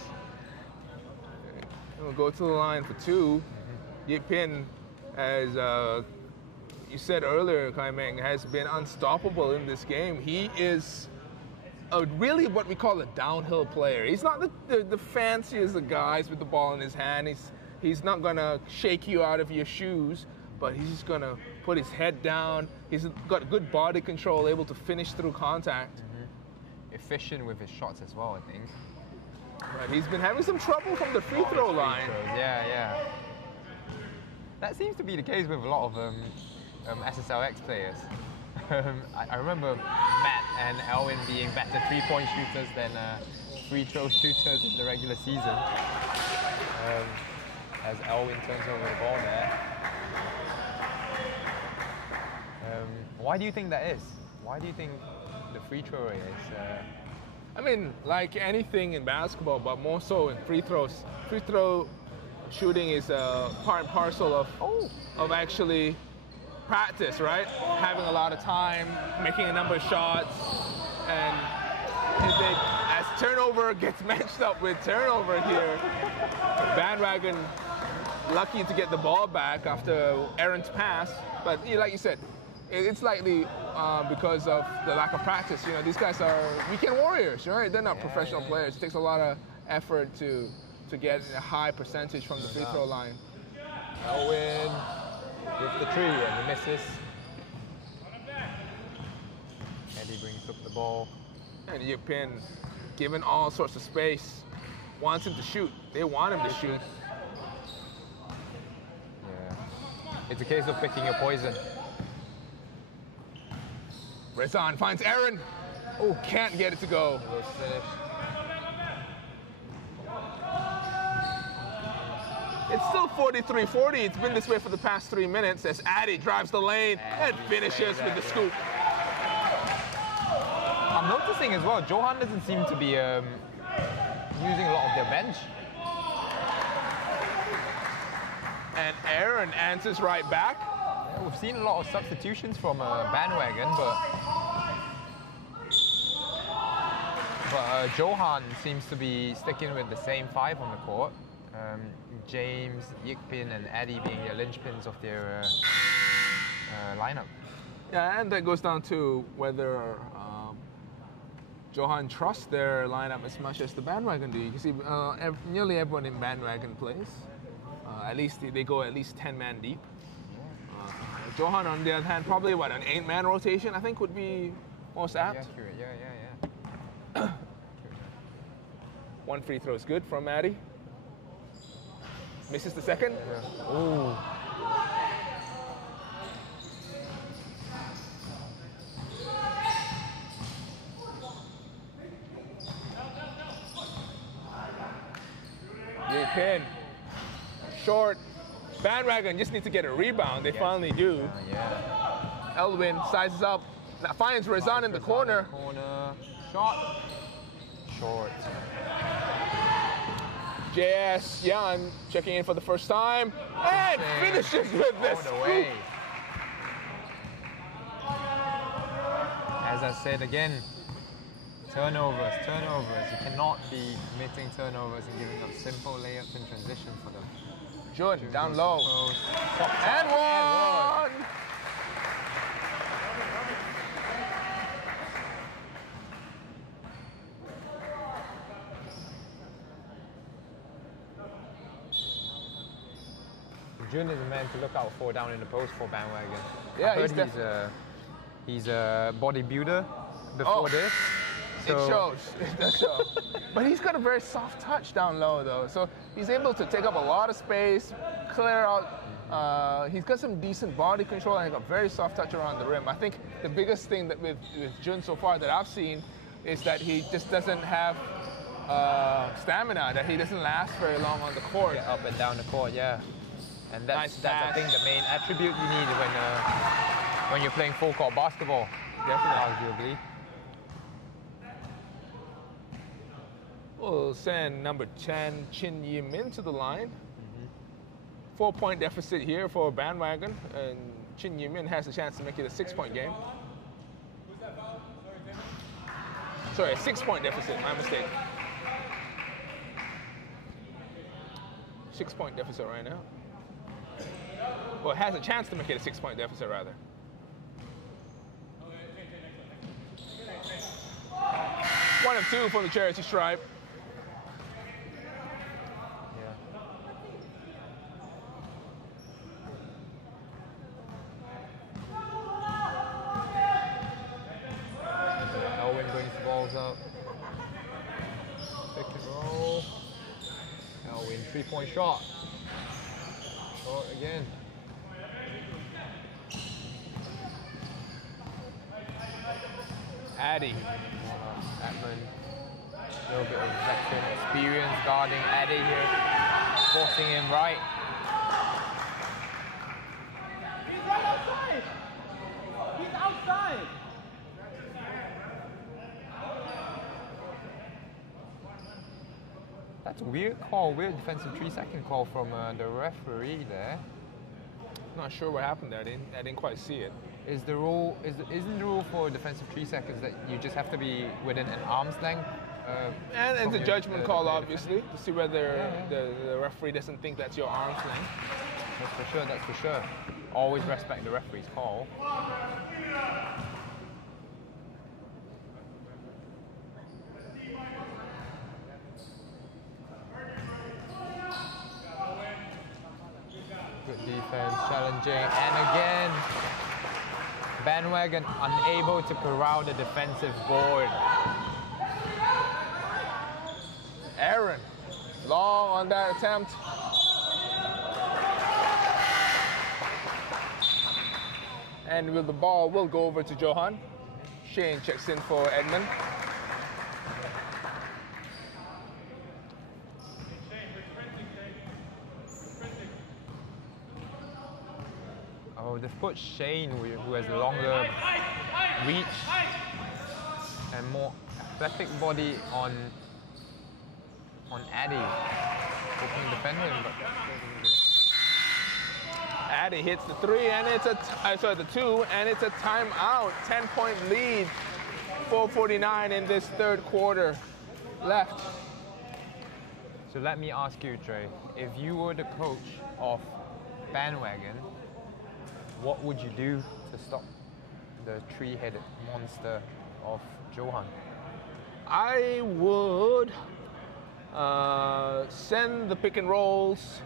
We'll go to the line for 2. Yikpin, as you said earlier, Kai Meng, has been unstoppable in this game. He is really what we call a downhill player. He's not the fanciest of guys with the ball in his hand. He's not gonna shake you out of your shoes, but he's just gonna put his head down. He's got good body control, able to finish through contact. Efficient with his shots as well, I think. Right, he's been having some trouble from the free throw line. Yeah. That seems to be the case with a lot of SSLX players. I remember Matt and Elwin being better three-point shooters than free throw shooters in the regular season. As Elwin turns over the ball there. Why do you think that is? Why do you think the free throw rate is? I mean, like anything in basketball, but more so in free throws. Free throw shooting is part and parcel of actually practice, right? Having a lot of time, making a number of shots, and as turnover gets matched up with turnover here, Bandwagon lucky to get the ball back after Aaron's pass, but like you said, it's likely because of the lack of practice. You know, these guys are weekend warriors, right? They're not professional players. It takes a lot of effort to get a high percentage from the free throw line. Elwin with the 3 and he misses. Eddie brings up the ball. And Yikpin, given all sorts of space, wants him to shoot. They want him to shoot. Yeah. It's a case of picking your poison. Rezan finds Aaron. Oh, can't get it to go. It's still 43-40. It's been this way for the past 3 minutes as Addy drives the lane and finishes with the scoop. I'm noticing as well, Johan doesn't seem to be using a lot of their bench. And Aaron answers right back. Yeah, we've seen a lot of substitutions from Bandwagon, but Johan seems to be sticking with the same 5 on the court. James, Yikpin, and Addy being the linchpins of their lineup. Yeah, and that goes down to whether Johan trusts their lineup as much as the Bandwagon do. You can see nearly everyone in Bandwagon plays. At least they go at least 10-man deep. Johan, on the other hand, probably what, an 8-man rotation, I think would be most apt. Yeah, accurate. Yeah. One free throw is good from Addy. Misses the second. Yeah. Ooh. Yikpin, short. Bandwagon just need to get a rebound. They finally do. Yeah. Elwin sizes up. Now finds Rezan in the corner. Shot. Short. JS Johan checking in for the first time and finishes with this. All the way. As I said again, turnovers. You cannot be committing turnovers and giving up simple layups in transition for them. Jun down low. And one. Jun is a man to look out for down in the post for Bandwagon. Yeah, I heard he's a bodybuilder before this. So it shows. It does show. But he's got a very soft touch down low, though. So he's able to take up a lot of space, clear out. He's got some decent body control and he's got very soft touch around the rim. I think the biggest thing that with Jun so far that I've seen is that he just doesn't have stamina, that he doesn't last very long on the court. Yeah, up and down the court, yeah. And that's I think the main attribute you need when you're playing full court basketball. Definitely. Arguably. We'll send number 10, Chin Yi-min, to the line. 4-point deficit here for Bandwagon, and Chin Yi-min has a chance to make it a 6-point game. Sorry, a 6-point deficit, my mistake. 6-point deficit right now. Well, it has a chance to make it a 6-point deficit, rather. One of two from the charity stripe. Elwin brings the balls up. Pick and roll. Elwin, 3-point shot. Short again. Addy. Atman. A little bit of veteran experience guarding Addy here. Forcing him right. He's right outside! He's outside! That's a weird call, weird defensive 3-second call from the referee there. Not sure what happened there. I didn't quite see it. Isn't the rule for defensive 3 seconds that you just have to be within an arm's length? And it's a judgment call, obviously, to see whether the referee doesn't think that's your arm's length. That's for sure. Always respect the referee's call. Good defense, challenging, and again, Bandwagon unable to corral the defensive board. Aaron, long on that attempt. And with the ball will go over to Johan. Shane checks in for Edmund. Oh, they've put Shane, who has a longer reach and more athletic body, on Addy. Hoping to defend him, but Addy hits the 3, and it's the 2, and it's a timeout. 10-point lead. 4:49 in this third quarter left. So let me ask you, Trey, if you were the coach of Bandwagon, what would you do to stop the three-headed monster of Johan? I would send the pick and rolls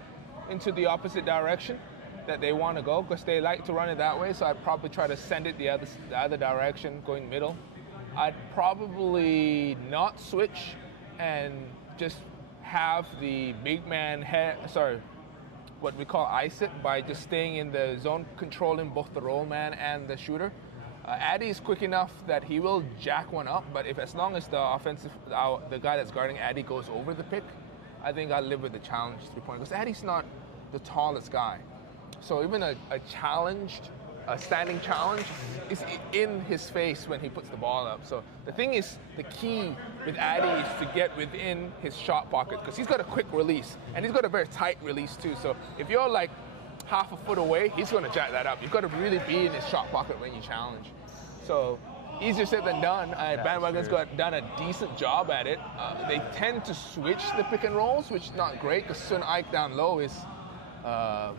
into the opposite direction that they want to go, because they like to run it that way. So I'd probably try to send it the other direction, going middle. I'd probably not switch and just have the big man what we call ice it, by just staying in the zone, controlling both the roll man and the shooter. Addy is quick enough that he will jack one up, but as long as the guy that's guarding Addy goes over the pick, I think I'll live with the challenge 3-point, because Addy's not the tallest guy. So even a standing challenge is in his face when he puts the ball up. So the thing is, the key with Addy is to get within his shot pocket, because he's got a quick release, and he's got a very tight release too. So if you're like half a foot away, he's going to jack that up. You've got to really be in his shot pocket when you challenge. So easier said than done. Bandwagon's done a decent job at it. They tend to switch the pick and rolls, which is not great, because Sun Ike down low is a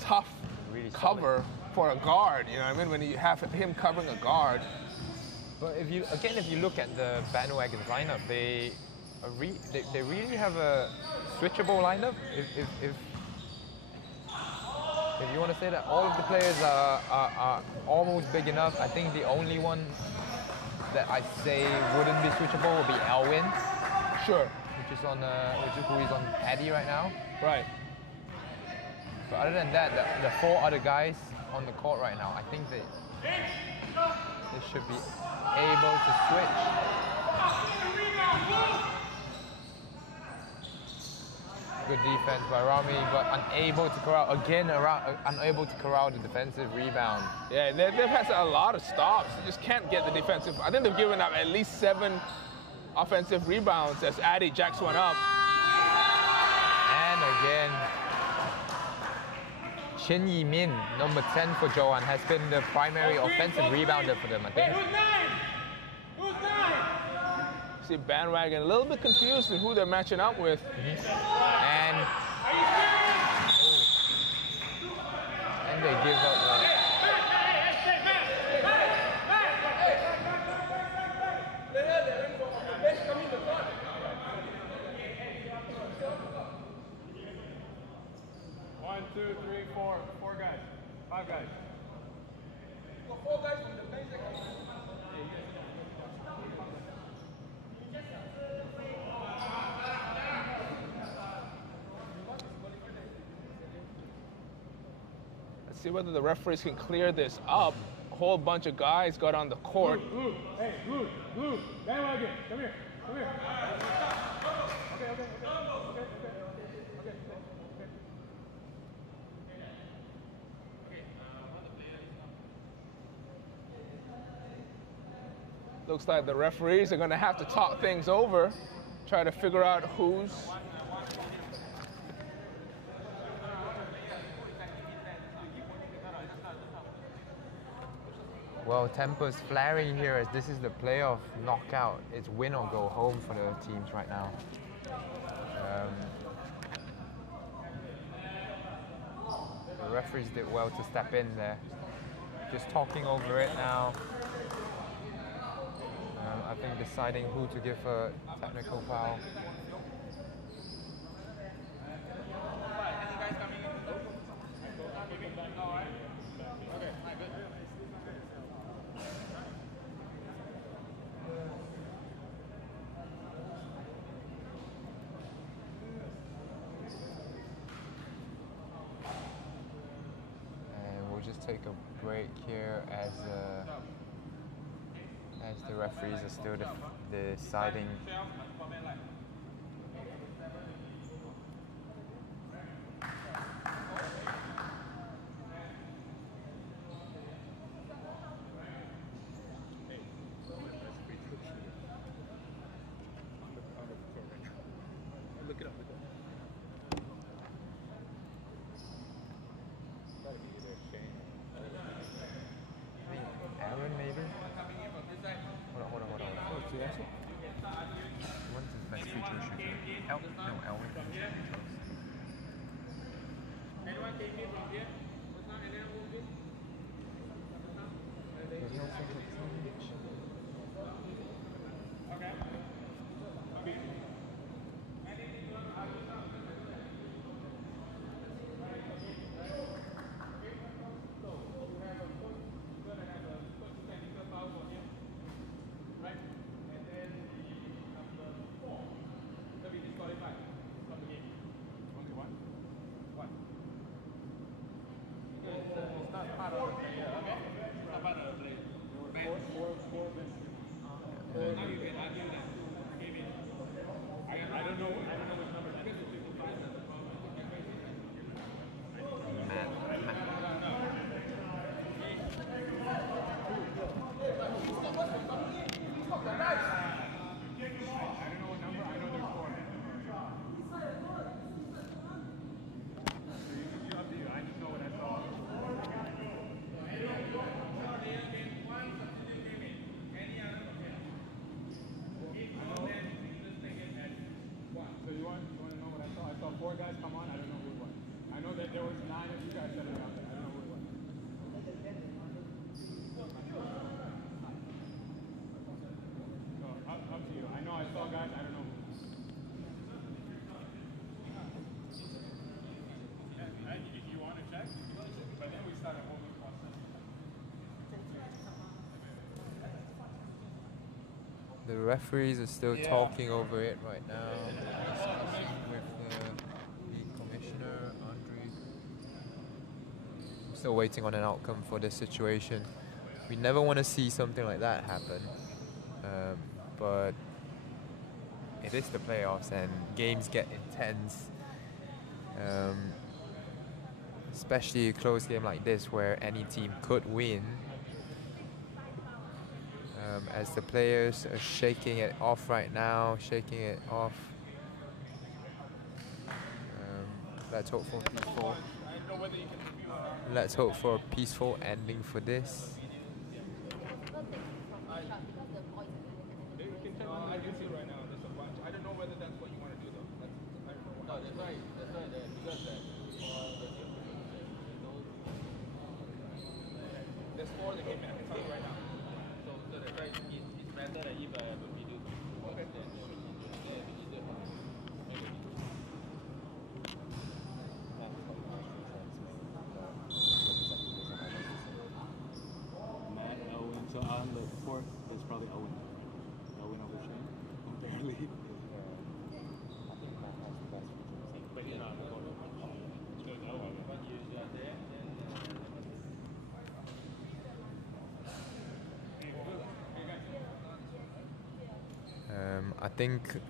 tough really cover for a guard. You know what I mean? When you have him covering a guard. But if you look at the Bandwagon lineup, they really have a switchable lineup. If you want to say that all of the players are almost big enough, I think the only one that I say wouldn't be switchable would be Elwin, Sure. who is on Paddy right now. Right. But other than that, the 4 other guys on the court right now, I think they should be able to switch. Good defense by Rami, but unable to corral the defensive rebound. Yeah, they've had a lot of stops. They just can't get the defensive. I think they've given up at least 7 offensive rebounds as Addy jacks one up. And again, Shin Yi-min, number 10 for Johan, has been the primary offensive rebounder for them, I think. See Bandwagon a little bit confused in who they're matching up with. And they give up. One, two, three, four. 4 guys. 5 guys. Let's see whether the referees can clear this up. A whole bunch of guys got on the court. Blue. Hey, blue. Bandwagon. Come here. Okay. Looks like the referees are going to have to talk things over, try to figure out who's. Well, temper's flaring here as this is the playoff knockout. It's win or go home for the teams right now. The referees did well to step in there. Just talking over it now. I think deciding who to give a technical foul. Take a break here as the referees are still deciding. Look it up. Aaron, maybe? Hold on. When's his best free throw shooter? Elwin. There's no single referees are still talking over it right now. Discussing with the league commissioner, Andre. Still waiting on an outcome for this situation. We never want to see something like that happen, but it is the playoffs and games get intense. Especially a close game like this where any team could win. As the players are shaking it off right now, shaking it off. Let's hope for peaceful. Let's hope for a peaceful ending for this. I do see right now there's a bunch. I don't know whether that's what you want to do though. No, that's right. Because there's 4 that came in. I can tell you right now. So that's right. It's better if we do. Okay. Matt, Owen. So on the 4th, there's probably Owen. Owen over Shane. Barely. But you're not I think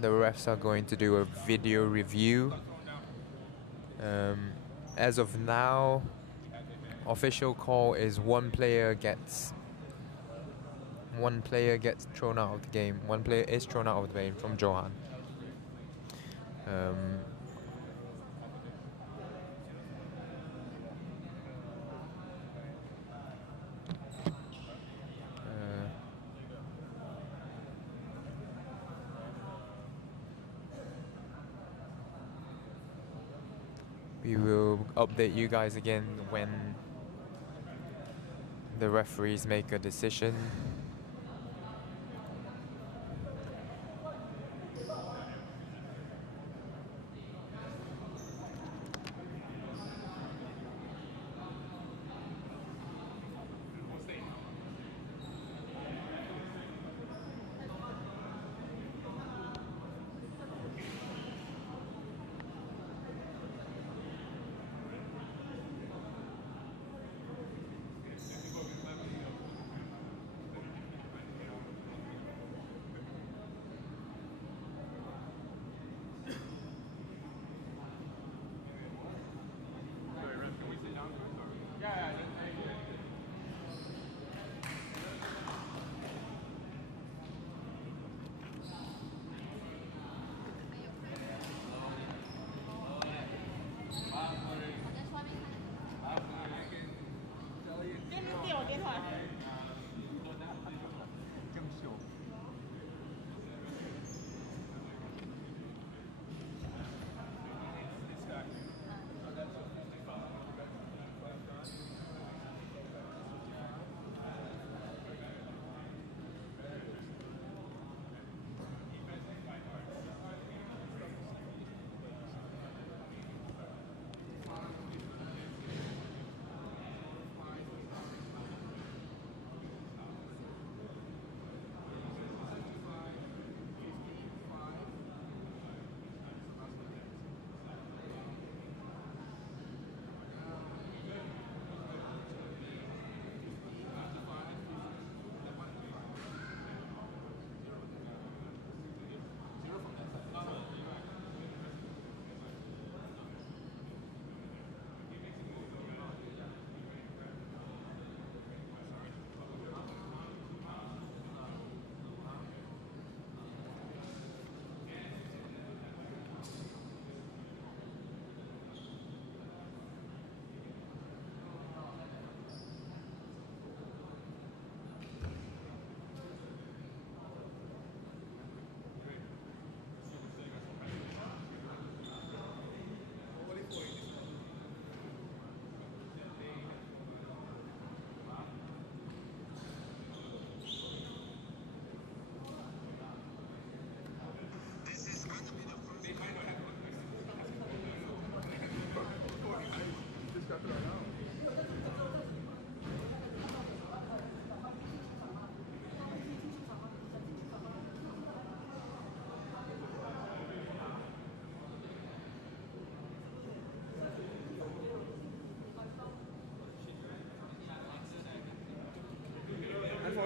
the refs are going to do a video review. As of now, official call is one player gets thrown out of the game. One player is thrown out of the game from Johan. We will update you guys again when the referees make a decision.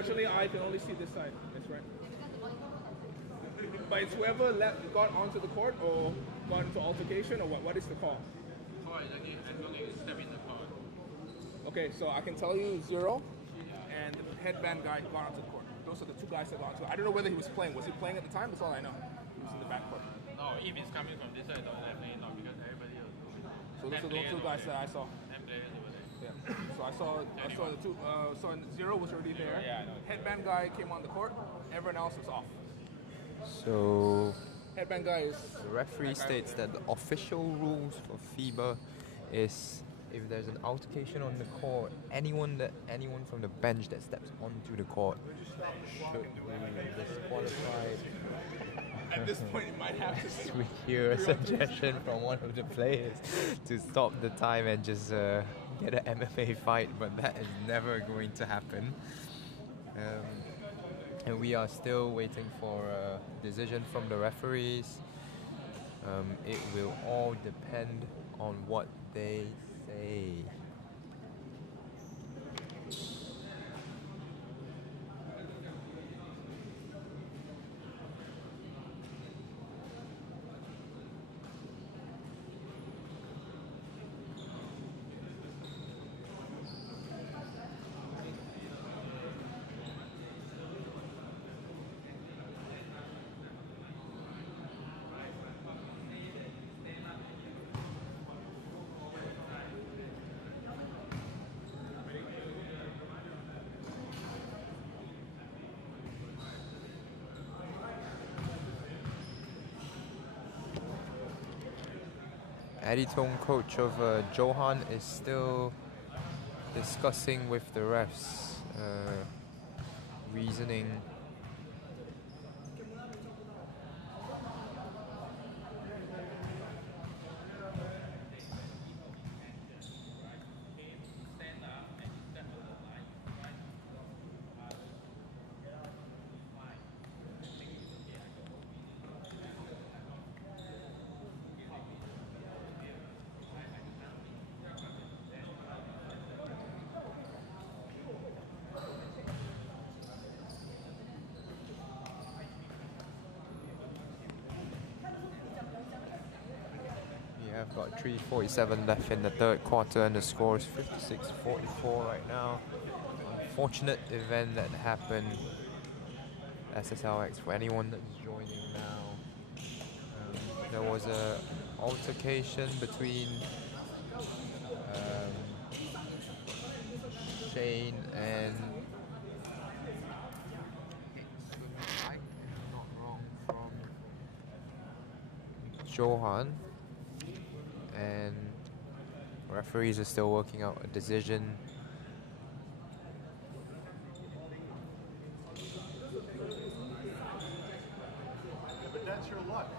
Unfortunately, I can only see this side. That's right. But it's whoever got onto the court or got into altercation or what? What is the call? Okay, so I can tell you 0 and the headband guy got onto the court. Those are the 2 guys that got onto it. I don't know whether he was playing. Was he playing at the time? That's all I know. He was in the back court. No, if it's coming from this side, definitely not because everybody else. So those are the 2 guys that I saw. Yeah. So I saw the 2. So 0 was already there. Yeah, I know. Headband guy came on the court. Everyone else was off. So Headband guy is. the referee states that the official rules for FIBA is if there's an altercation on the court, anyone from the bench that steps onto the court should be disqualified. At this point, it might have to be. We hear a suggestion from one of the players to stop the time and just get an MMA fight, but that is never going to happen. And we are still waiting for a decision from the referees. It will all depend on what they say. Aditong, coach of Johan, is still discussing with the refs, reasoning. I've got 3:47 left in the third quarter and the score is 56-44 right now. Unfortunate event that happened. SSLX for anyone that's joining now. There was a altercation between Shane and Johan, and referees are still working out a decision. But that's your luck.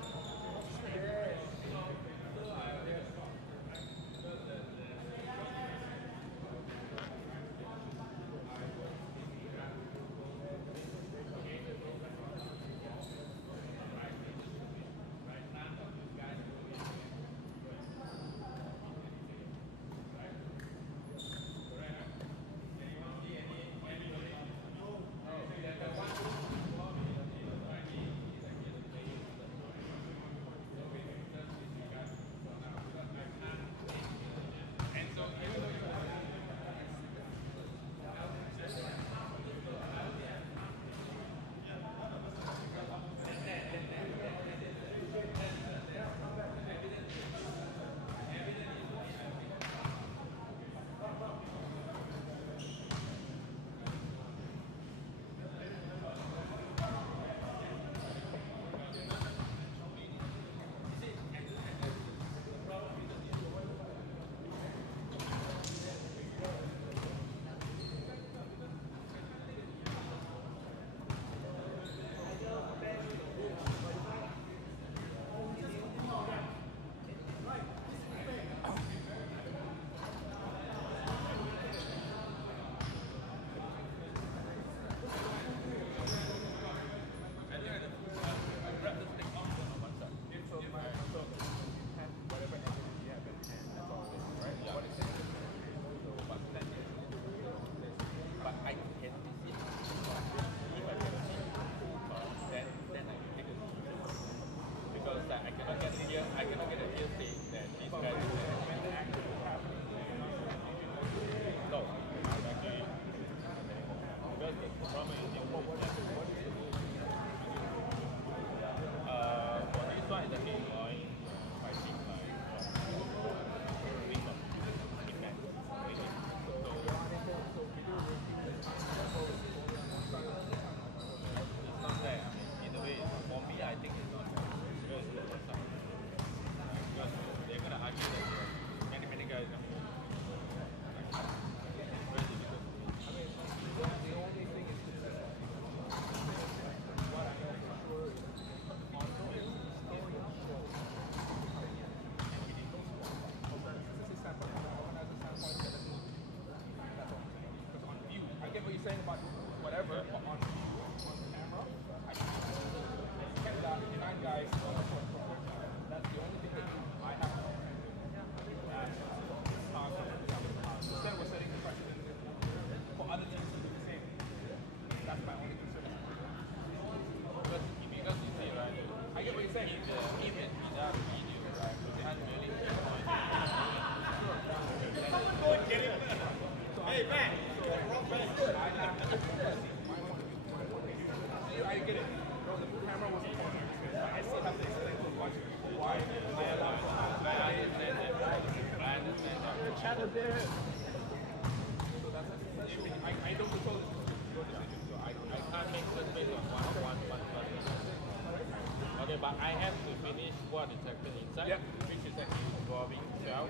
Okay, but I have to finish what is actually inside, which is actually involving 12.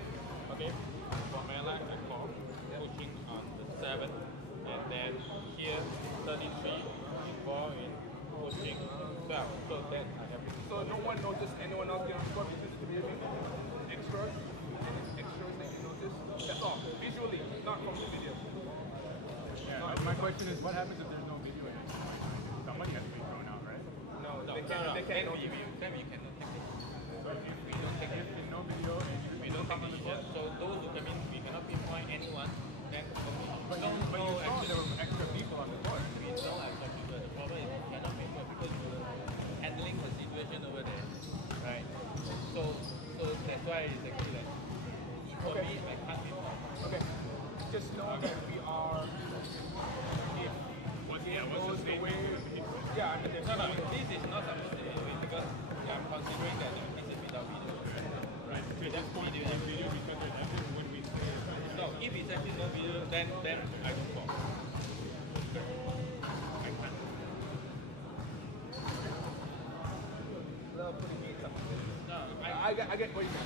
Okay, for Mela I call pushing on the 7, and then here 33 involving pushing 12. So then I have to. So no one noticed anyone else getting scored because it's really extras? Extras that you notice? That's all. Visually, not from the video. Yeah, my question is, what happens if there's no video in it? Someone gets to be thrown out, right? No, they can't. They can't notice. Then you cannot take it. So if we don't take it, there's no video, and you We don't take it here. So those who come in, we cannot pinpoint anyone. Then But you saw there were extra people on the court. we don't have such people. The problem is we cannot pinpoint because you're handling the situation over there, right? So that's why it's actually like for me I can't pinpoint. Okay. Just know that we are. If it goes the way. Yeah, I mean, there's No, this is not supposed to be a way because I'm considering that this is without video. Right. So at this point, there's video because there's evidence when we say No, if it's actually no video, then I don't fall. No, I get what you mean.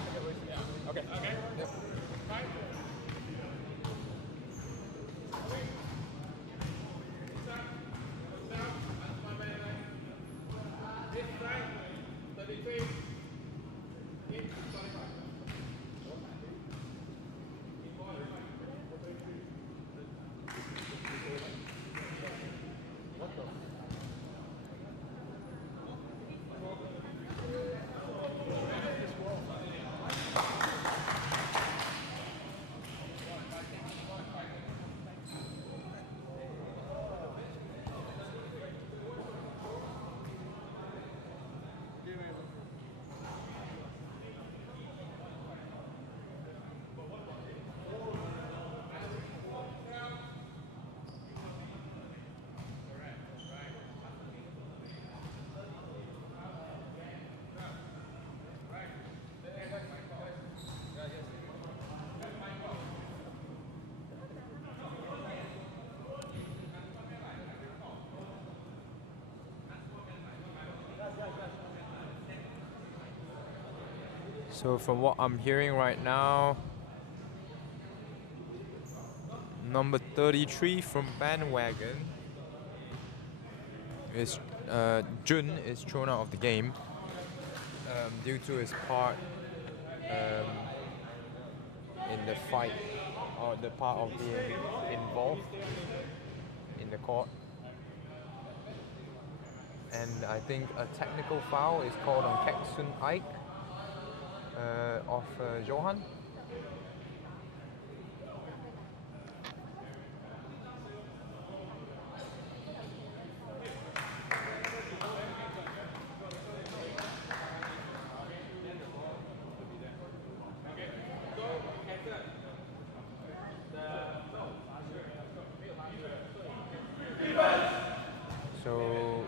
Okay. okay. So from what I'm hearing right now, number 33 from Bandwagon is Jun is thrown out of the game due to his part in the fight, or the part of being involved in the court. And I think a technical foul is called on Keksun Ike of Johan. So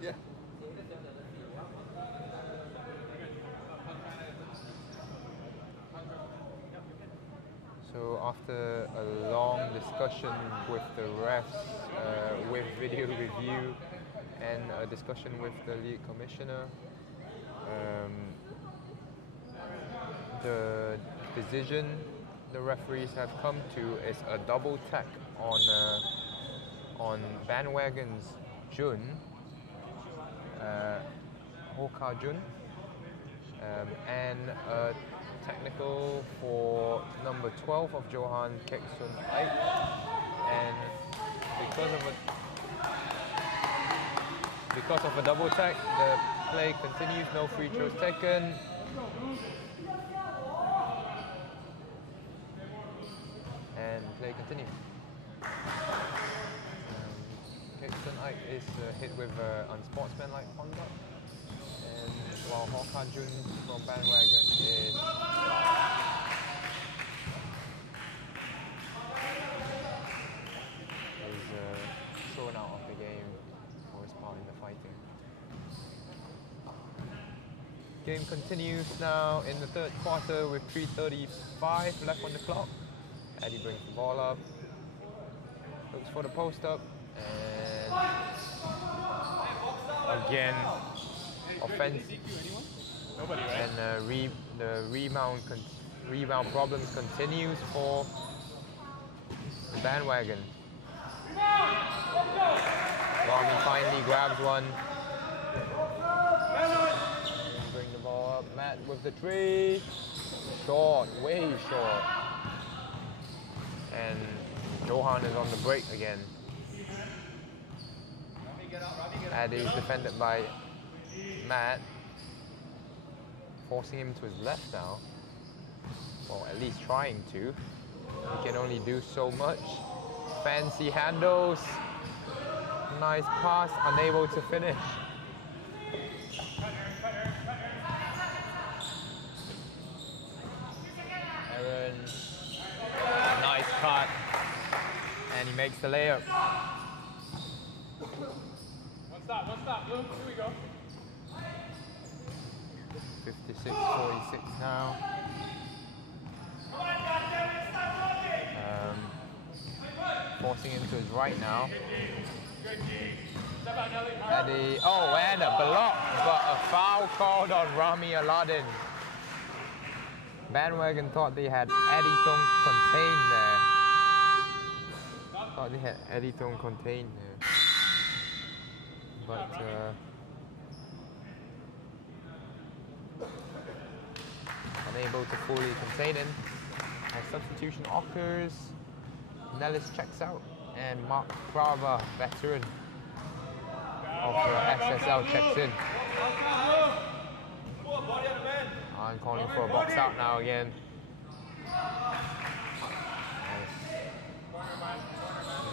Yeah. So after a long discussion with the refs, with video review, and a discussion with the league commissioner, the decision the referees have come to is a double tech on Bandwagon's Jun, Hoka Jun, and a technical for number 12 of Johan, Keksun Ike. And because of a double tech, the play continues, no free throws taken. And play continues. Keksun Ike is hit with unsportsmanlike conduct. And while Hokajun from Bandwagon is thrown out of the game for his part in the fighting. Game continues now in the third quarter with 3:35 left on the clock. Eddie brings the ball up, looks for the post up, and again, offense. Nobody, right? And the rebound problems continues for the Bandwagon. Rami finally grabs one. Bring the ball up. Matt with the three. Short, way short. And Johan is on the break again. Adi is defended by Matt, forcing him to his left now. Well, at least trying to. He can only do so much. Fancy handles. Nice pass, unable to finish. Aaron, nice cut. And he makes the layup. One stop, Blue. Here we go. 56-46 now. Forcing him to his right now. Eddie, oh, and a block, but a foul called on Rami Aladdin. Bandwagon thought they had Eddie Tong contained there. Thought they had Eddie Tong contained there. But unable to fully contain him. A substitution occurs. Nellis checks out, and Mark Crava, veteran of SSL, checks in. I'm calling for a box out now again.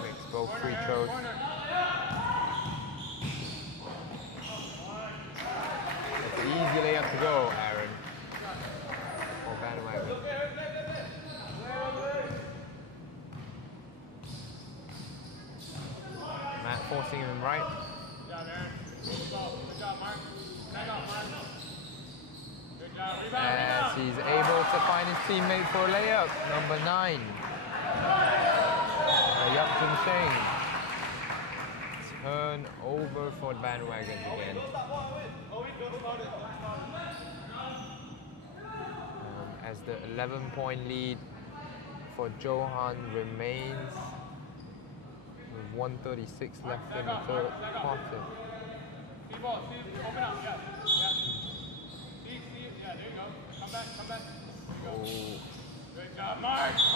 Makes both free throws. It's an easy layup to go, Aaron. For Bandwagon. Matt forcing him right. As he's able to find his teammate for a layup, number 9. Yap Jun Sheng. Turn over for Bandwagon again. As the 11-point lead for Johan remains with 1:36 left in the third quarter.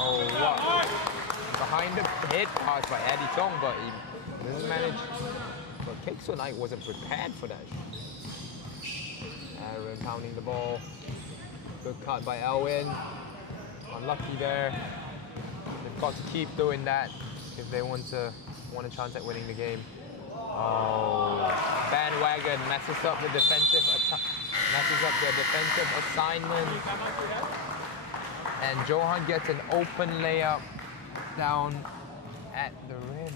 Oh, what? Behind the hit pass by Eddie Tong, but he doesn't manage. But Keksun Ike wasn't prepared for that. Aaron pounding the ball. Good cut by Elwin. Unlucky there. They've got to keep doing that if they want a chance at winning the game. Oh, Bandwagon messes up the defensive assignment. And Johan gets an open layup down at the rim.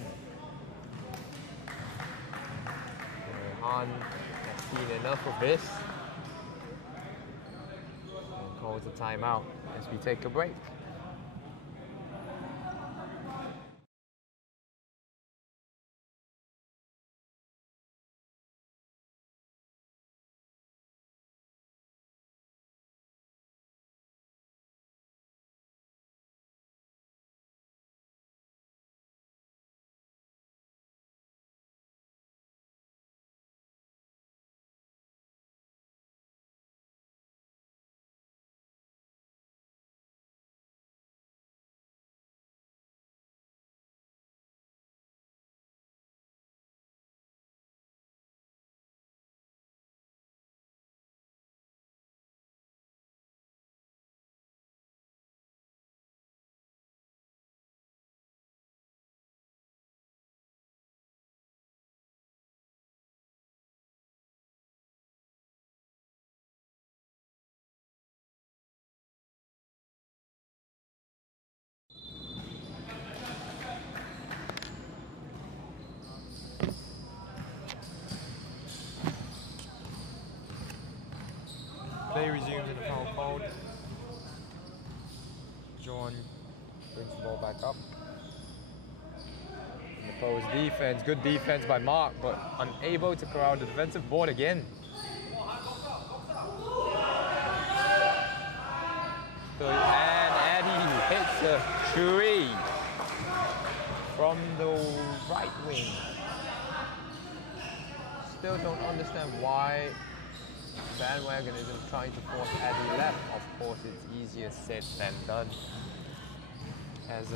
Johan has seen enough of this and calls a timeout as we take a break. Opposed defense, good defense by Mark, but unable to corral the defensive board again. And Eddie hits a three from the right wing. Still don't understand why Bandwagon isn't trying to force Eddie left. Of course, it's easier said than done. As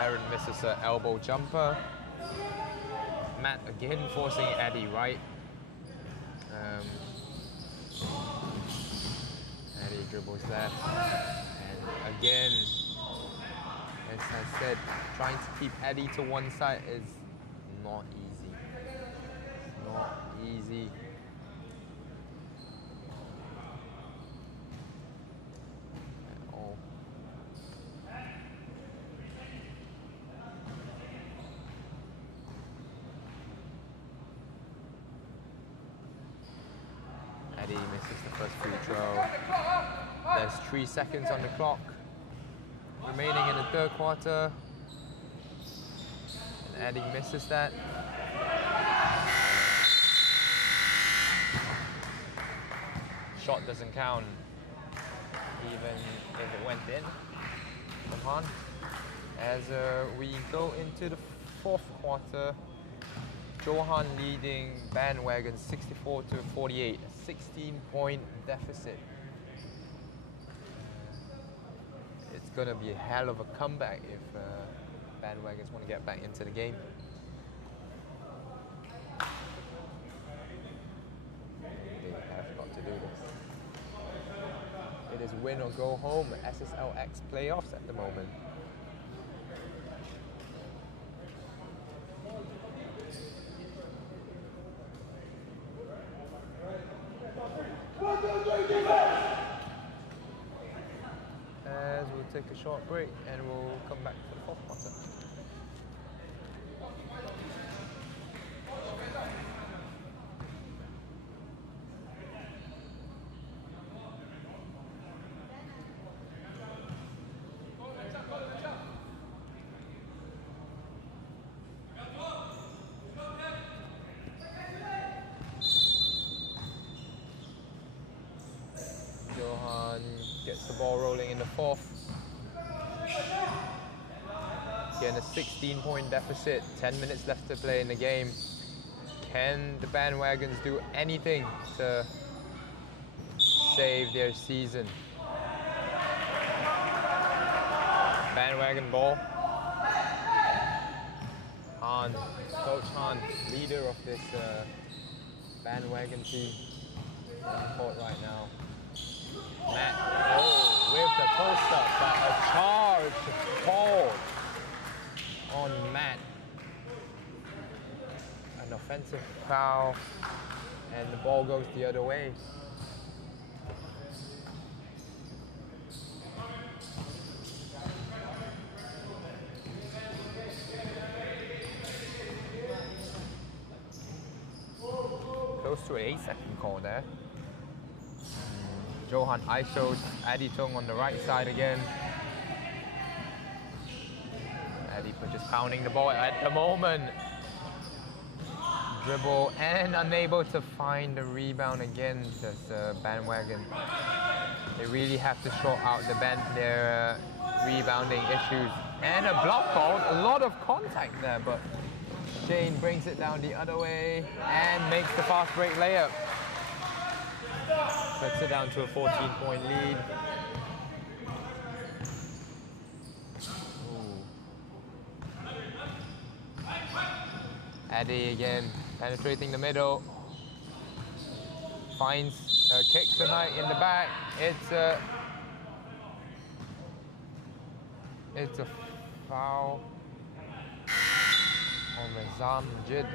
Aaron misses an elbow jumper. Matt again forcing Eddie right. Eddie dribbles left. And again, as I said, trying to keep Eddie to one side is not easy. Not easy. At all. Eddie misses the first free throw. There's 3 seconds on the clock remaining in the third quarter. And Eddie misses that. Shot doesn't count, even if it went in from Han. As we go into the fourth quarter, Johan leading Bandwagon 64-48, a 16-point deficit. It's going to be a hell of a comeback if Bandwagons want to get back into the game. They have got to do this. It is win or go home SSLX playoffs at the moment. As we'll take a short break and we'll come back for the fourth quarter. Johan gets the ball rolling in the fourth. Again, a 16-point deficit, 10 minutes left to play in the game. Can the Bandwagons do anything to save their season? Bandwagon ball. Han, Coach Han, leader of this Bandwagon team on the court right now. Matt, oh, with the post-up, but a charge called on Matt. An offensive foul, and the ball goes the other way. Close to an 8-second call there. Johan isos Adi Tung on the right side again. Adi just pounding the ball at the moment. Dribble and unable to find the rebound again. Just Bandwagon. They really have to sort out their rebounding issues. And a block call, a lot of contact there, but Shane brings it down the other way and makes the fast break layup. Cuts it down to a 14-point lead. Addy again, penetrating the middle. Finds kicks tonight in the back. It's a foul on Razam Jid.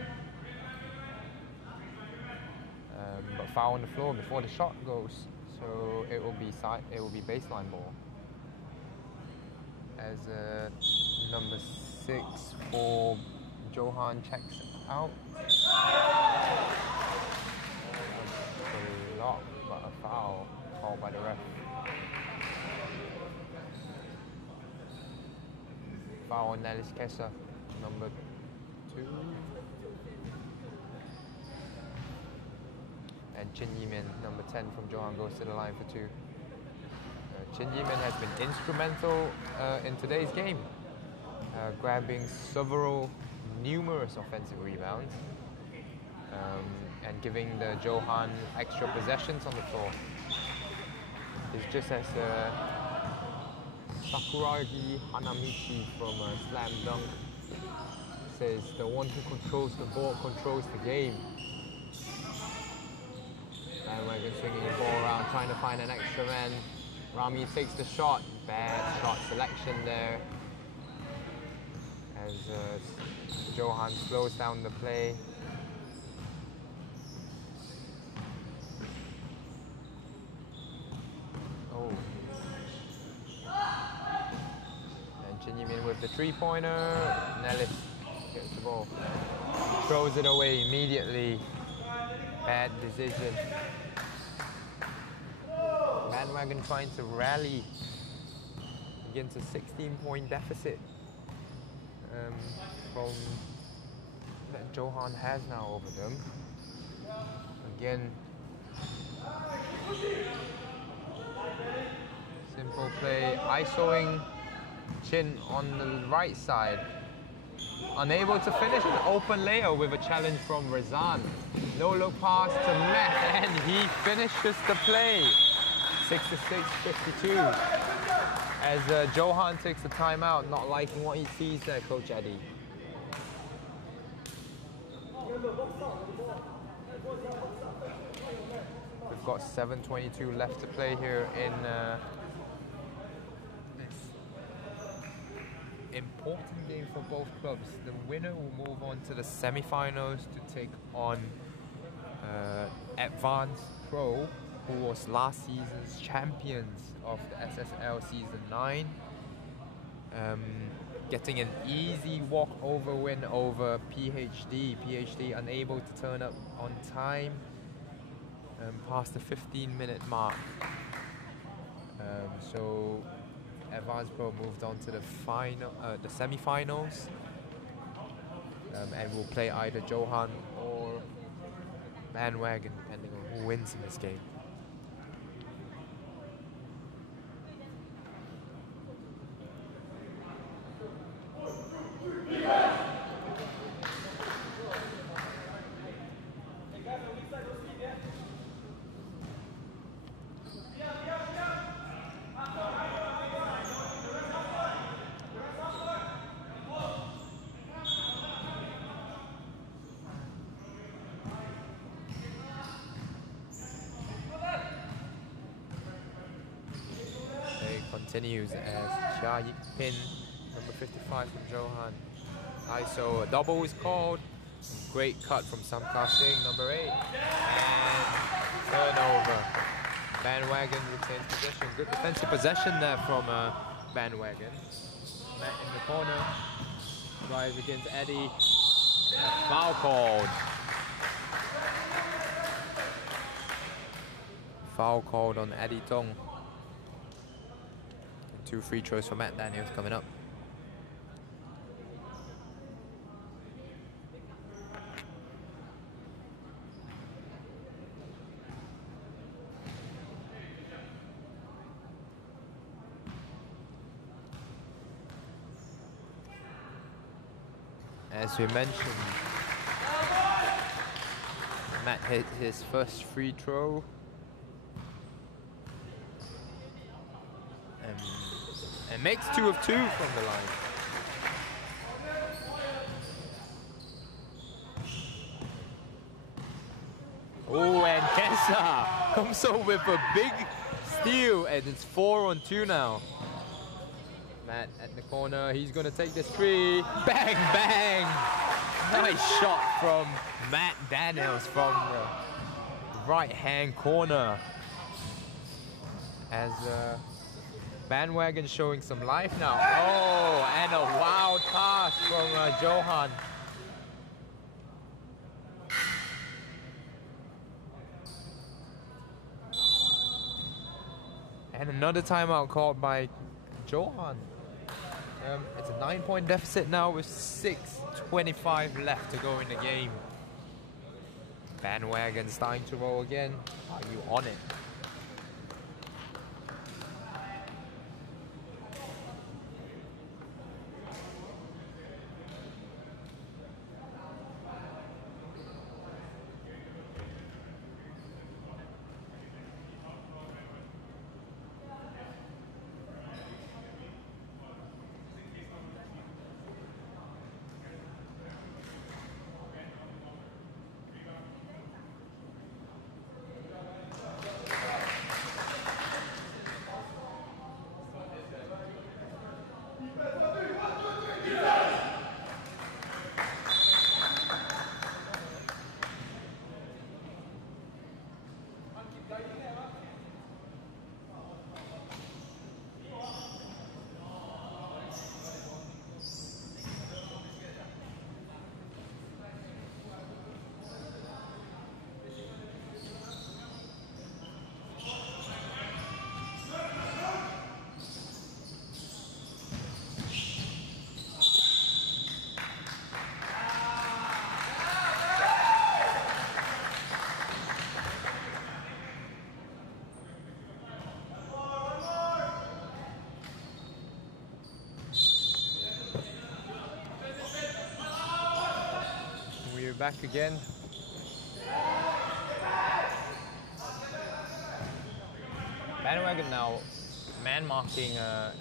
But foul on the floor before the shot goes, so it will be baseline ball. As number 6 for Johan checks out. A block, but a foul called by the ref. foul on Nellis Kessa, number 2. And Chin Yimin, number 10 from Johan, goes to the line for 2. Chin Yimin has been instrumental in today's game, grabbing numerous offensive rebounds, and giving the Johan extra possessions on the floor. It's just as Sakuragi Hanamichi from Slam Dunk says, the one who controls the ball controls the game. Bandwagon swinging the ball around, trying to find an extra man. Rami takes the shot. Bad shot selection there. As Johan slows down the play. Oh. And Chin Yimin with the 3-pointer. Nellis gets the ball. Throws it away immediately. Bad decision. Bandwagon trying to rally against a 16-point deficit from that Johan has now over them. Again, simple play, isoing Chin on the right side. Unable to finish an open layup with a challenge from Razan. No look pass to Matt, and he finishes the play. 6-6, 52. As Johan takes a timeout, not liking what he sees there, Coach Eddie. We've got 7:22 left to play here in this important game for both clubs. The winner will move on to the semi-finals to take on Advanced Pro, who was last season's champions of the SSL Season 9. Getting an easy walkover win over PhD. PhD unable to turn up on time past the 15-minute mark. So Advanced Pro moved on to the semi-finals, and will play either Johan or Bandwagon, depending on who wins in this game. Continues as Chia Yip Pin, number 55 from Johan. ISO, a double is called. Great cut from Samkar Singh, number 8. And turnover. Bandwagon retains possession. Good defensive possession there from Bandwagon. Matt in the corner. Drive against Eddie. Foul called. Foul called on Eddie Tong. 2 free throws for Matt Daniels coming up. As we mentioned, Matt hit his first free throw. And makes 2 of 2 from the line. Oh, and Kessa comes up with a big steal, and it's 4 on 2 now. Matt at the corner, he's gonna take this 3. Bang, bang! Nice shot from Matt Daniels from the right-hand corner. As Bandwagon showing some life now. Oh, and a wild pass from Johan. And another timeout called by Johan. It's a 9-point deficit now with 6:25 left to go in the game. Bandwagon starting to roll again. Are you on it? Back again. Bandwagon now man marking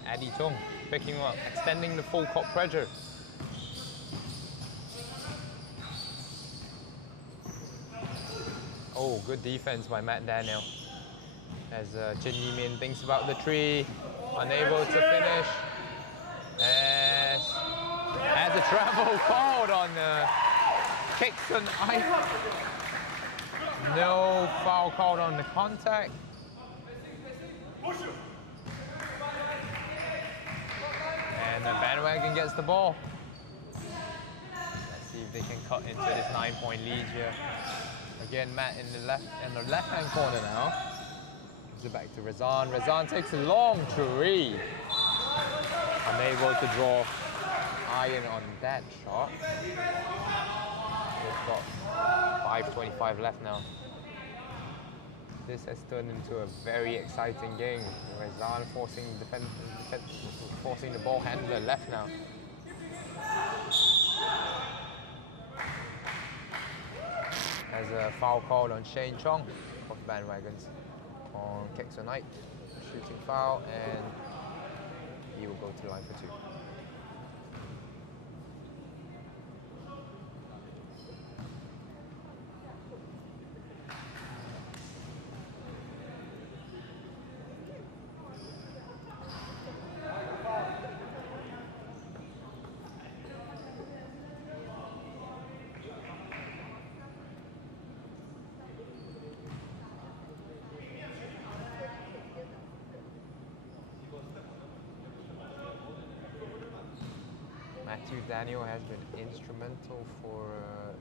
Adi Tung, picking him up, extending the full court pressure. Oh, good defense by Matt Daniel. As Jin Yi-min thinks about the tree, unable to finish. As a travel called on kicks and no foul called on the contact. And the Bandwagon gets the ball. Let's see if they can cut into this 9-point lead here. Again, Matt in the left-hand corner now. Gives it back to Razan. Razan takes a long three. Unable to draw iron on that shot. We've got 5:25 left now. This has turned into a very exciting game. Razan forcing the ball handler left now. There's a foul called on Shane Chong of Bandwagons on Kexo Knight. Shooting foul, and he will go to the line for 2. Daniel has been instrumental for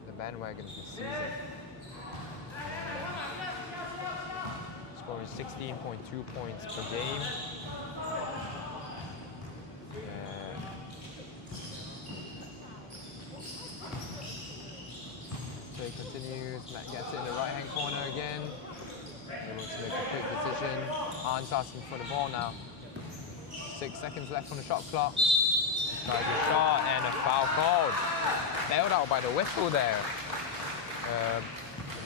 the Bandwagon this season. Scoring 16.2 points per game. So he continues. Matt gets it in the right-hand corner again. Able to make a quick decision. Arn's asking for the ball now. 6 seconds left on the shot clock. Tries a shot and a foul called. Bailed out by the whistle there.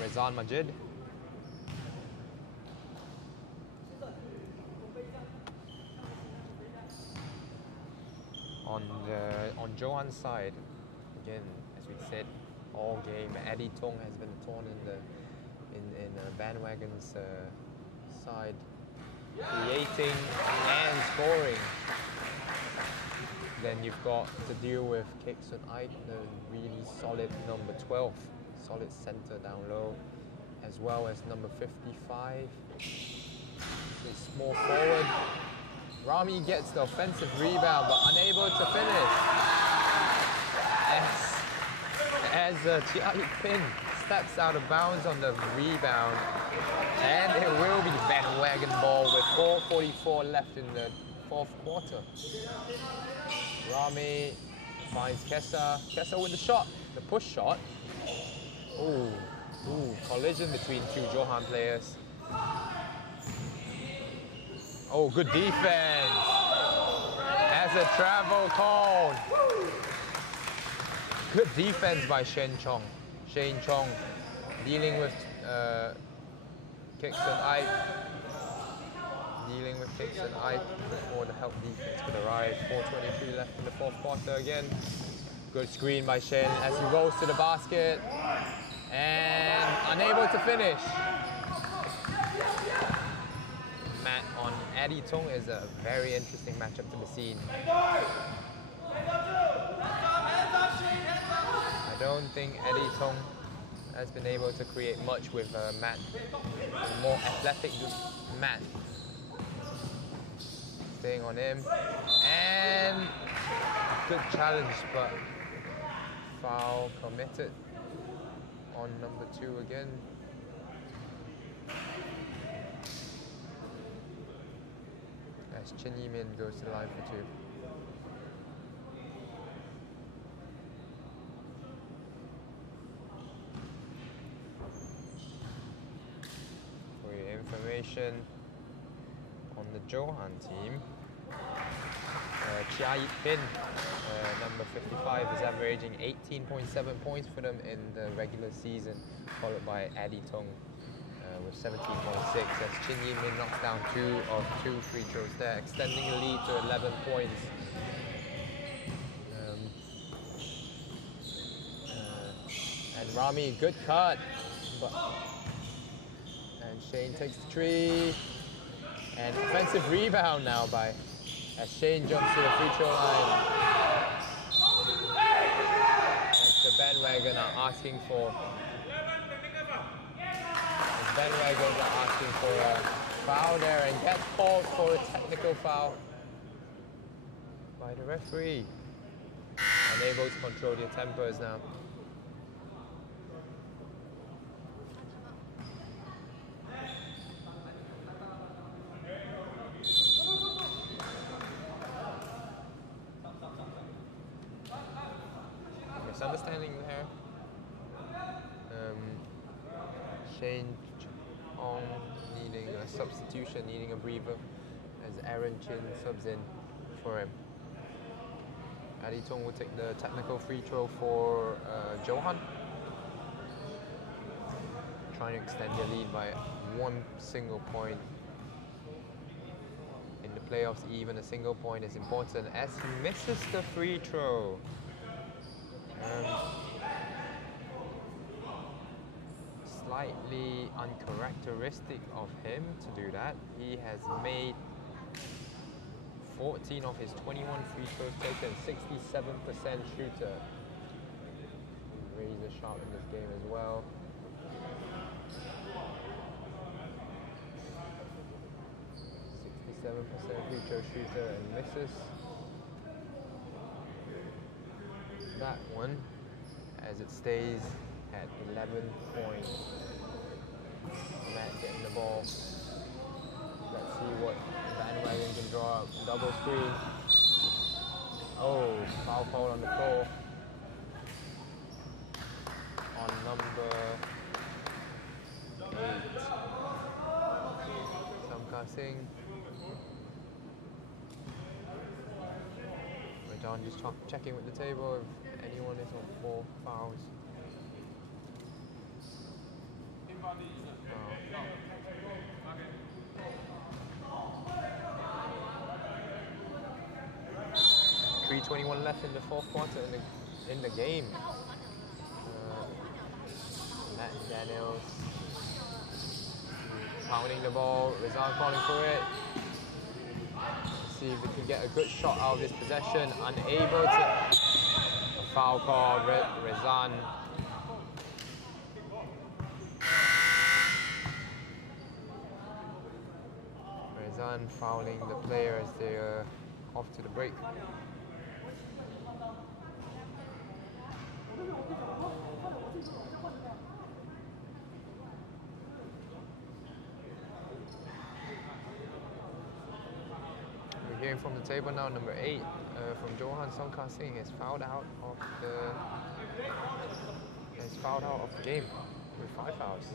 Razan Majid. On Johan's side, again, as we said, all game, Adi Tung has been torn in Bandwagon's side, creating and scoring. Then you've got to deal with Kexon Ike, the really solid number 12, solid center down low, as well as number 55, the small forward. Rami gets the offensive rebound, but unable to finish. As Chiayi Pin steps out of bounds on the rebound, and it will be the Bandwagon ball with 4:44 left in the fourth quarter. Rami finds Kessa. Kessa with the shot, the push shot. Ooh, collision between two Johan players. Oh, good defense. As a travel cone. Good defense by Shane Chong. Dealing with kicks and Ike. Before the help defense could arrive. 4:23 left in the fourth quarter again. Good screen by Shen as he rolls to the basket. And unable to finish. Matt on Eddie Tong is a very interesting matchup to be seen. I don't think Eddie Tong has been able to create much with Matt. More athletic Matt. Staying on him. And good challenge, but foul committed on number 2 again. As Chin Yi-min goes to the line for 2. For your information on the Johan team, Chia Yip-bin, number 55, is averaging 18.7 points for them in the regular season, followed by Eddie Tong with 17.6 as Chin Yi-min knocks down 2 of 2 free throws there, extending the lead to 11 points. And Rami, good cut, and Shane takes the 3, and offensive rebound now by as Shane jumps to the free throw line. And the Bandwagon are asking for a foul there and gets called for a technical foul by the referee. Unable to control their tempers now. Misunderstanding there. Shane Chong needing a substitution, needing a breather as Aaron Chin subs in for him. Adi Tong will take the technical free throw for Johan. Trying to extend their lead by 1 single point. In the playoffs, even a single point is important as he misses the free throw. Slightly uncharacteristic of him to do that. He has made 14 of his 21 free throws taken, 67% shooter. Razor sharp in this game as well. Free throw shooter and misses that one as it stays at 11 points. Matt getting the ball. Let's see what Bandwagon can draw up. Double screen. Oh, foul call on the floor on number 8. Samka Singh. John just checking with the table if anyone is on 4 fouls. Oh. 3:21 left in the fourth quarter in the game. Matt Daniels pounding the ball. Rizal calling for it. See if we can get a good shot out of this possession. Unable to. A foul call, Rezan. Rezan fouling the player as they are off to the break. We're Going from the table now, number 8 from Johan Songkar Singh is fouled out of the game with 5 fouls.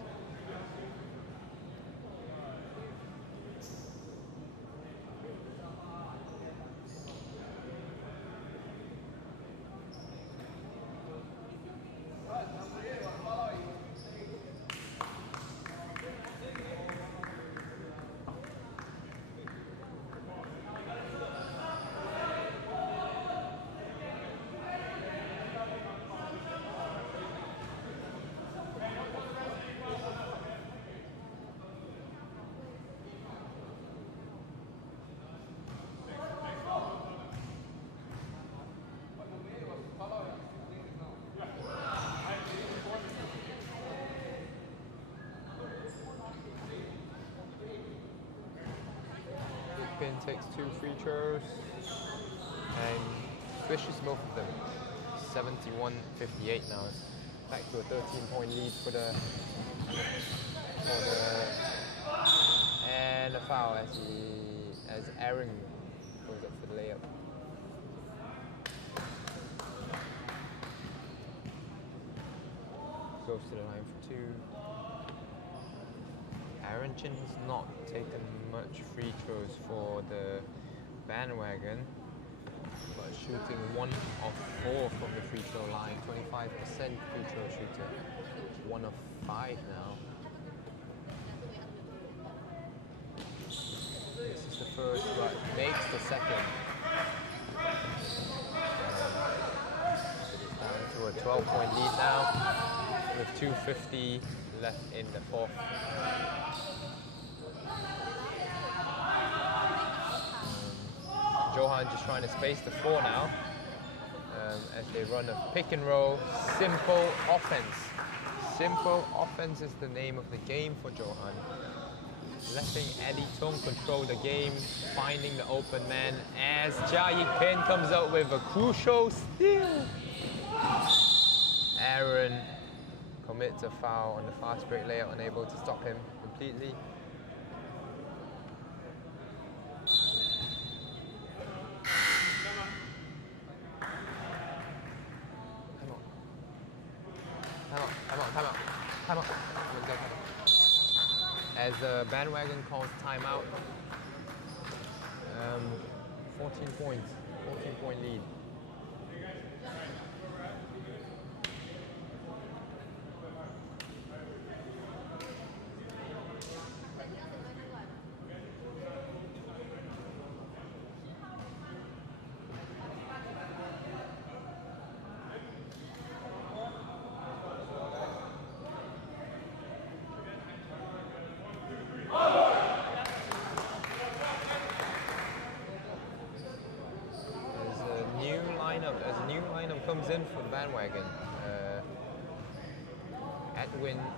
Pin takes 2 free throws and swishes both of them. 71-58 now. Back to a 13-point lead for the and a foul as Aaron goes up for the layup. Goes to the line for 2. Aaron Chin has not taken much free throws for the Bandwagon, but shooting 1 of 4 from the free throw line, 25% free throw shooter, 1 of 5 now. This is the first, but makes the second. Down to a 12-point lead now, with 2:50 left in the 4th. Johan just trying to space the 4 now as they run a pick and roll. Simple offense. Simple offense is the name of the game for Johan. Letting Eddie Tung control the game, finding the open man as Jia Yik-pin comes out with a crucial steal. Aaron commits a foul on the fast break layup, unable to stop him completely. Time out. As the Bandwagon calls timeout, 14-point lead. As a new lineup comes in for the Bandwagon,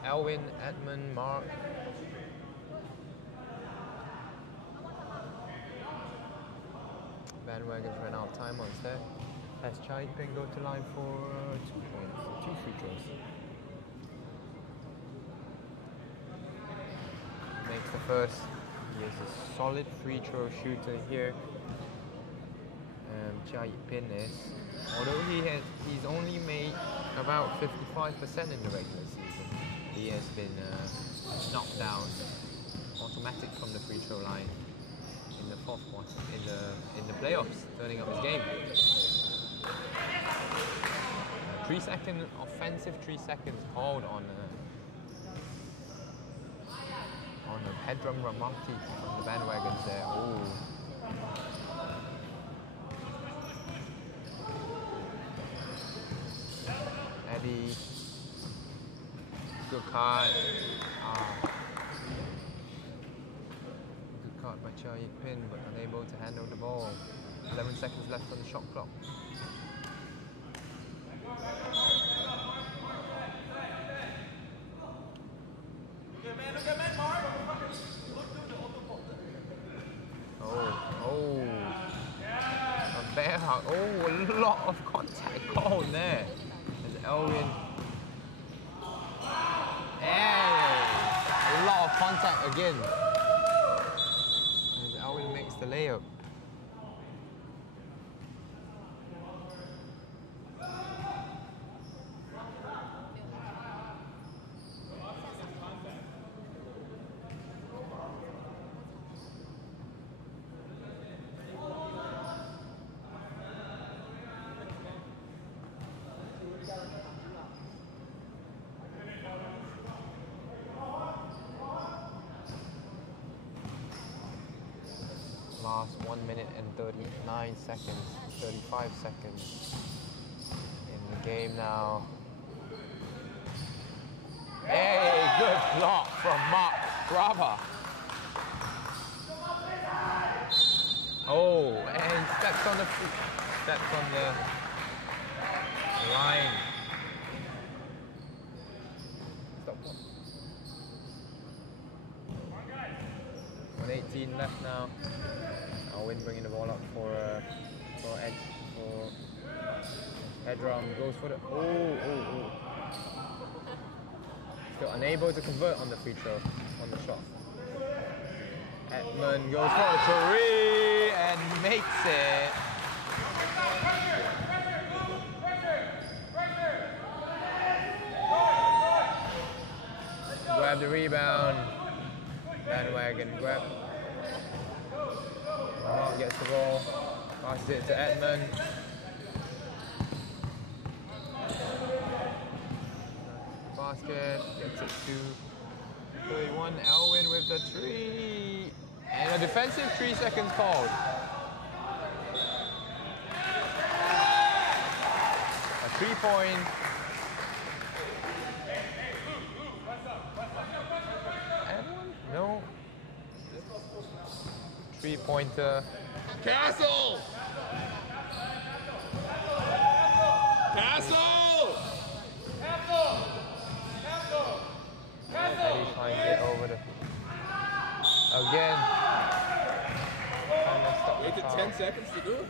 Elwin, Edmund, Mark. Bandwagon's ran out of time on set. As Jia Yik-pin go to line for 2 points, 2 free throws. Makes the first. He is a solid free throw shooter here. Jia Yik-pin is, although he's only made about 55% in the regular season, he has been knocked down automatic from the free throw line in the 4th quarter, in the playoffs, turning up his game. 3-second offensive 3 seconds called on Pedram Ramonti from the Bandwagons there. Ooh. Eddie, good card. Good card by Jia Yik-pin, but unable to handle the ball. 11 seconds left on the shot clock. A lot of contact called there. Elwin. And a lot of contact again. As Elwin makes the layup. 1 minute and 39 seconds, 35 seconds in the game now. Hey, good block from Mark Grava. Oh, and steps on the line. Stop. 1:18 left now. Alwyn bringing the ball up for Hedram. Goes for the Still unable to convert on the free throw, on the shot. Edmund goes for a three and makes it. Grab the rebound. Bandwagon grab. Mark gets the ball. Passes it to Edmund. Basket. Gets it to 31. Elwyn with the three. And a defensive 3 seconds called. A 3-point. No. 3-pointer. Castle! Castle! Eddie trying to get over the... Again. Waited 10 seconds to do it.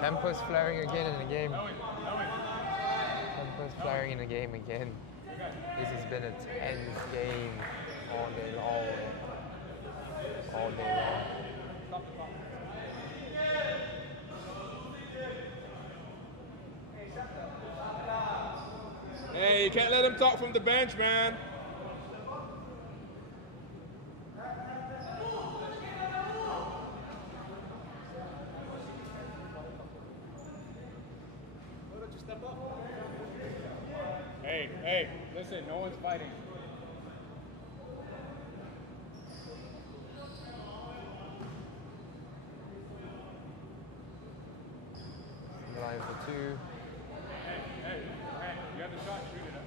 Tempers flaring again in the game. Tempers flaring in the game again. This has been a tense game all day long. All day long. Hey, you can't let him talk from the bench, man. Hey, listen, no one's fighting. Line for two. Hey, you have the shot, shoot it up.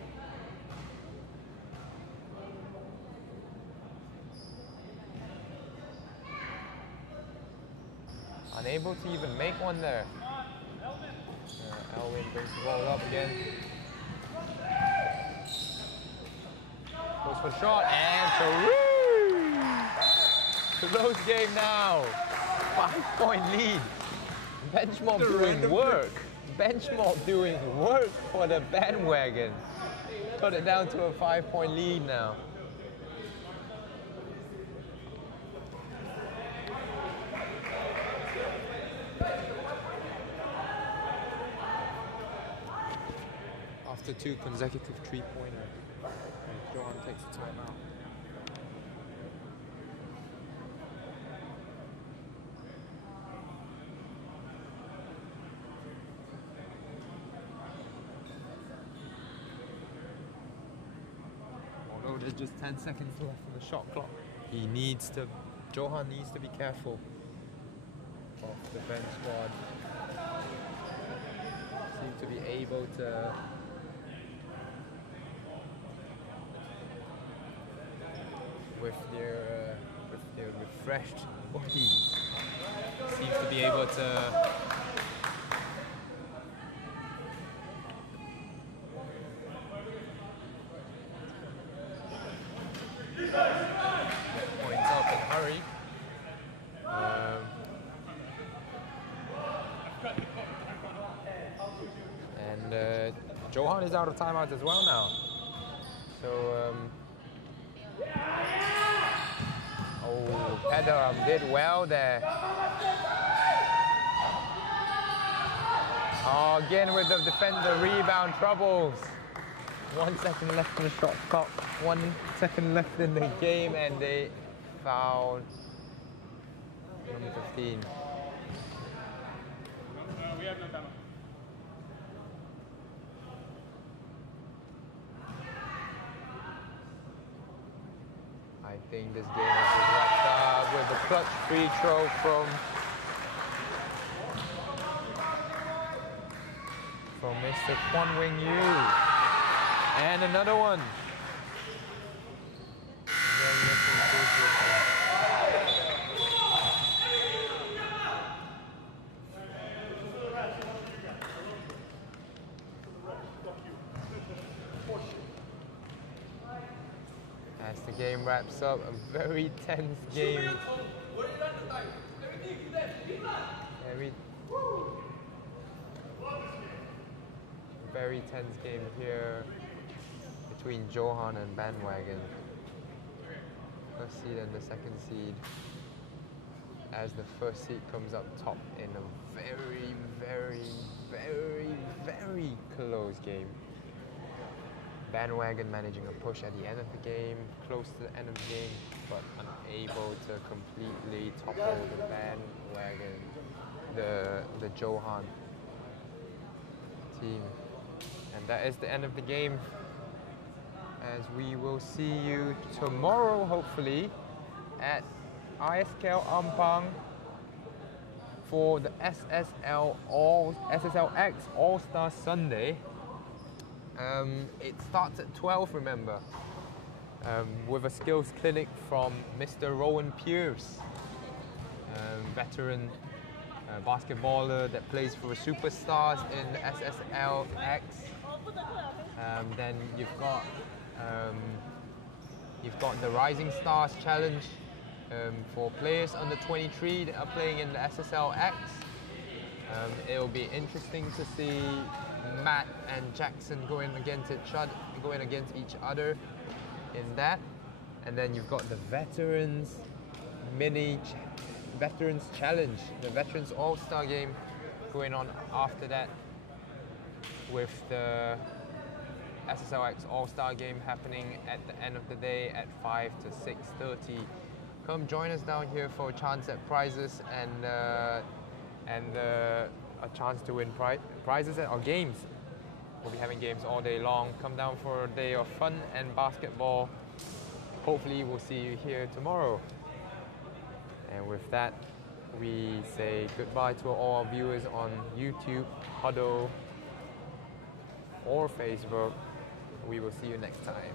Unable to even make one there. Elwyn brings the ball up again. Goes for a shot and close game now. 5-point lead. Benchmark doing work. Benchmark doing work for the Bandwagon. Cut it down to a 5-point lead now. After two consecutive three-pointers, Johan takes a timeout. Although there's just 10 seconds left on the shot clock, Johan needs to be careful of the bench squad. Seem to be able to with their refreshed bodies, seems to be able to get points up and hurry. And Johan is out of timeout as well now. So Pedram did well there. Oh, again with the defender rebound troubles. 1 second left in the shot clock. 1 second left in the game, and they fouled number 15. We have no time. think this game is just wrapped up with a clutch free throw from Mr. Kwon Wing Yu. And another one. As the game wraps up, a very tense game. Very tense game here between Johan and Bandwagon. First seed and the second seed. As the first seed comes up top in a very, very, very, very close game. Bandwagon managing a push at the end of the game, close to the end of the game, but unable to completely topple the Bandwagon, the Johan team. And that is the end of the game. As we will see you tomorrow, hopefully, at ISKL Ampang for the SSLX All-Star Sunday. It starts at 12, remember, with a skills clinic from Mr. Rowan Pierce, veteran basketballer that plays for the Superstars in the SSLX. Then you've got the Rising Stars Challenge for players under 23 that are playing in the SSLX. It'll be interesting to see Matt and Jackson going against each other in that. And then you've got the Veterans Veterans Challenge, the Veterans All-Star game going on after that, with the SSLX All-Star game happening at the end of the day at 5 to 6:30. Come join us down here for a chance at prizes and a chance to win prizes or games. We'll be having games all day long. Come down for a day of fun and basketball. Hopefully we'll see you here tomorrow. And with that, we say goodbye to all our viewers on YouTube, Huddle, or Facebook. We will see you next time.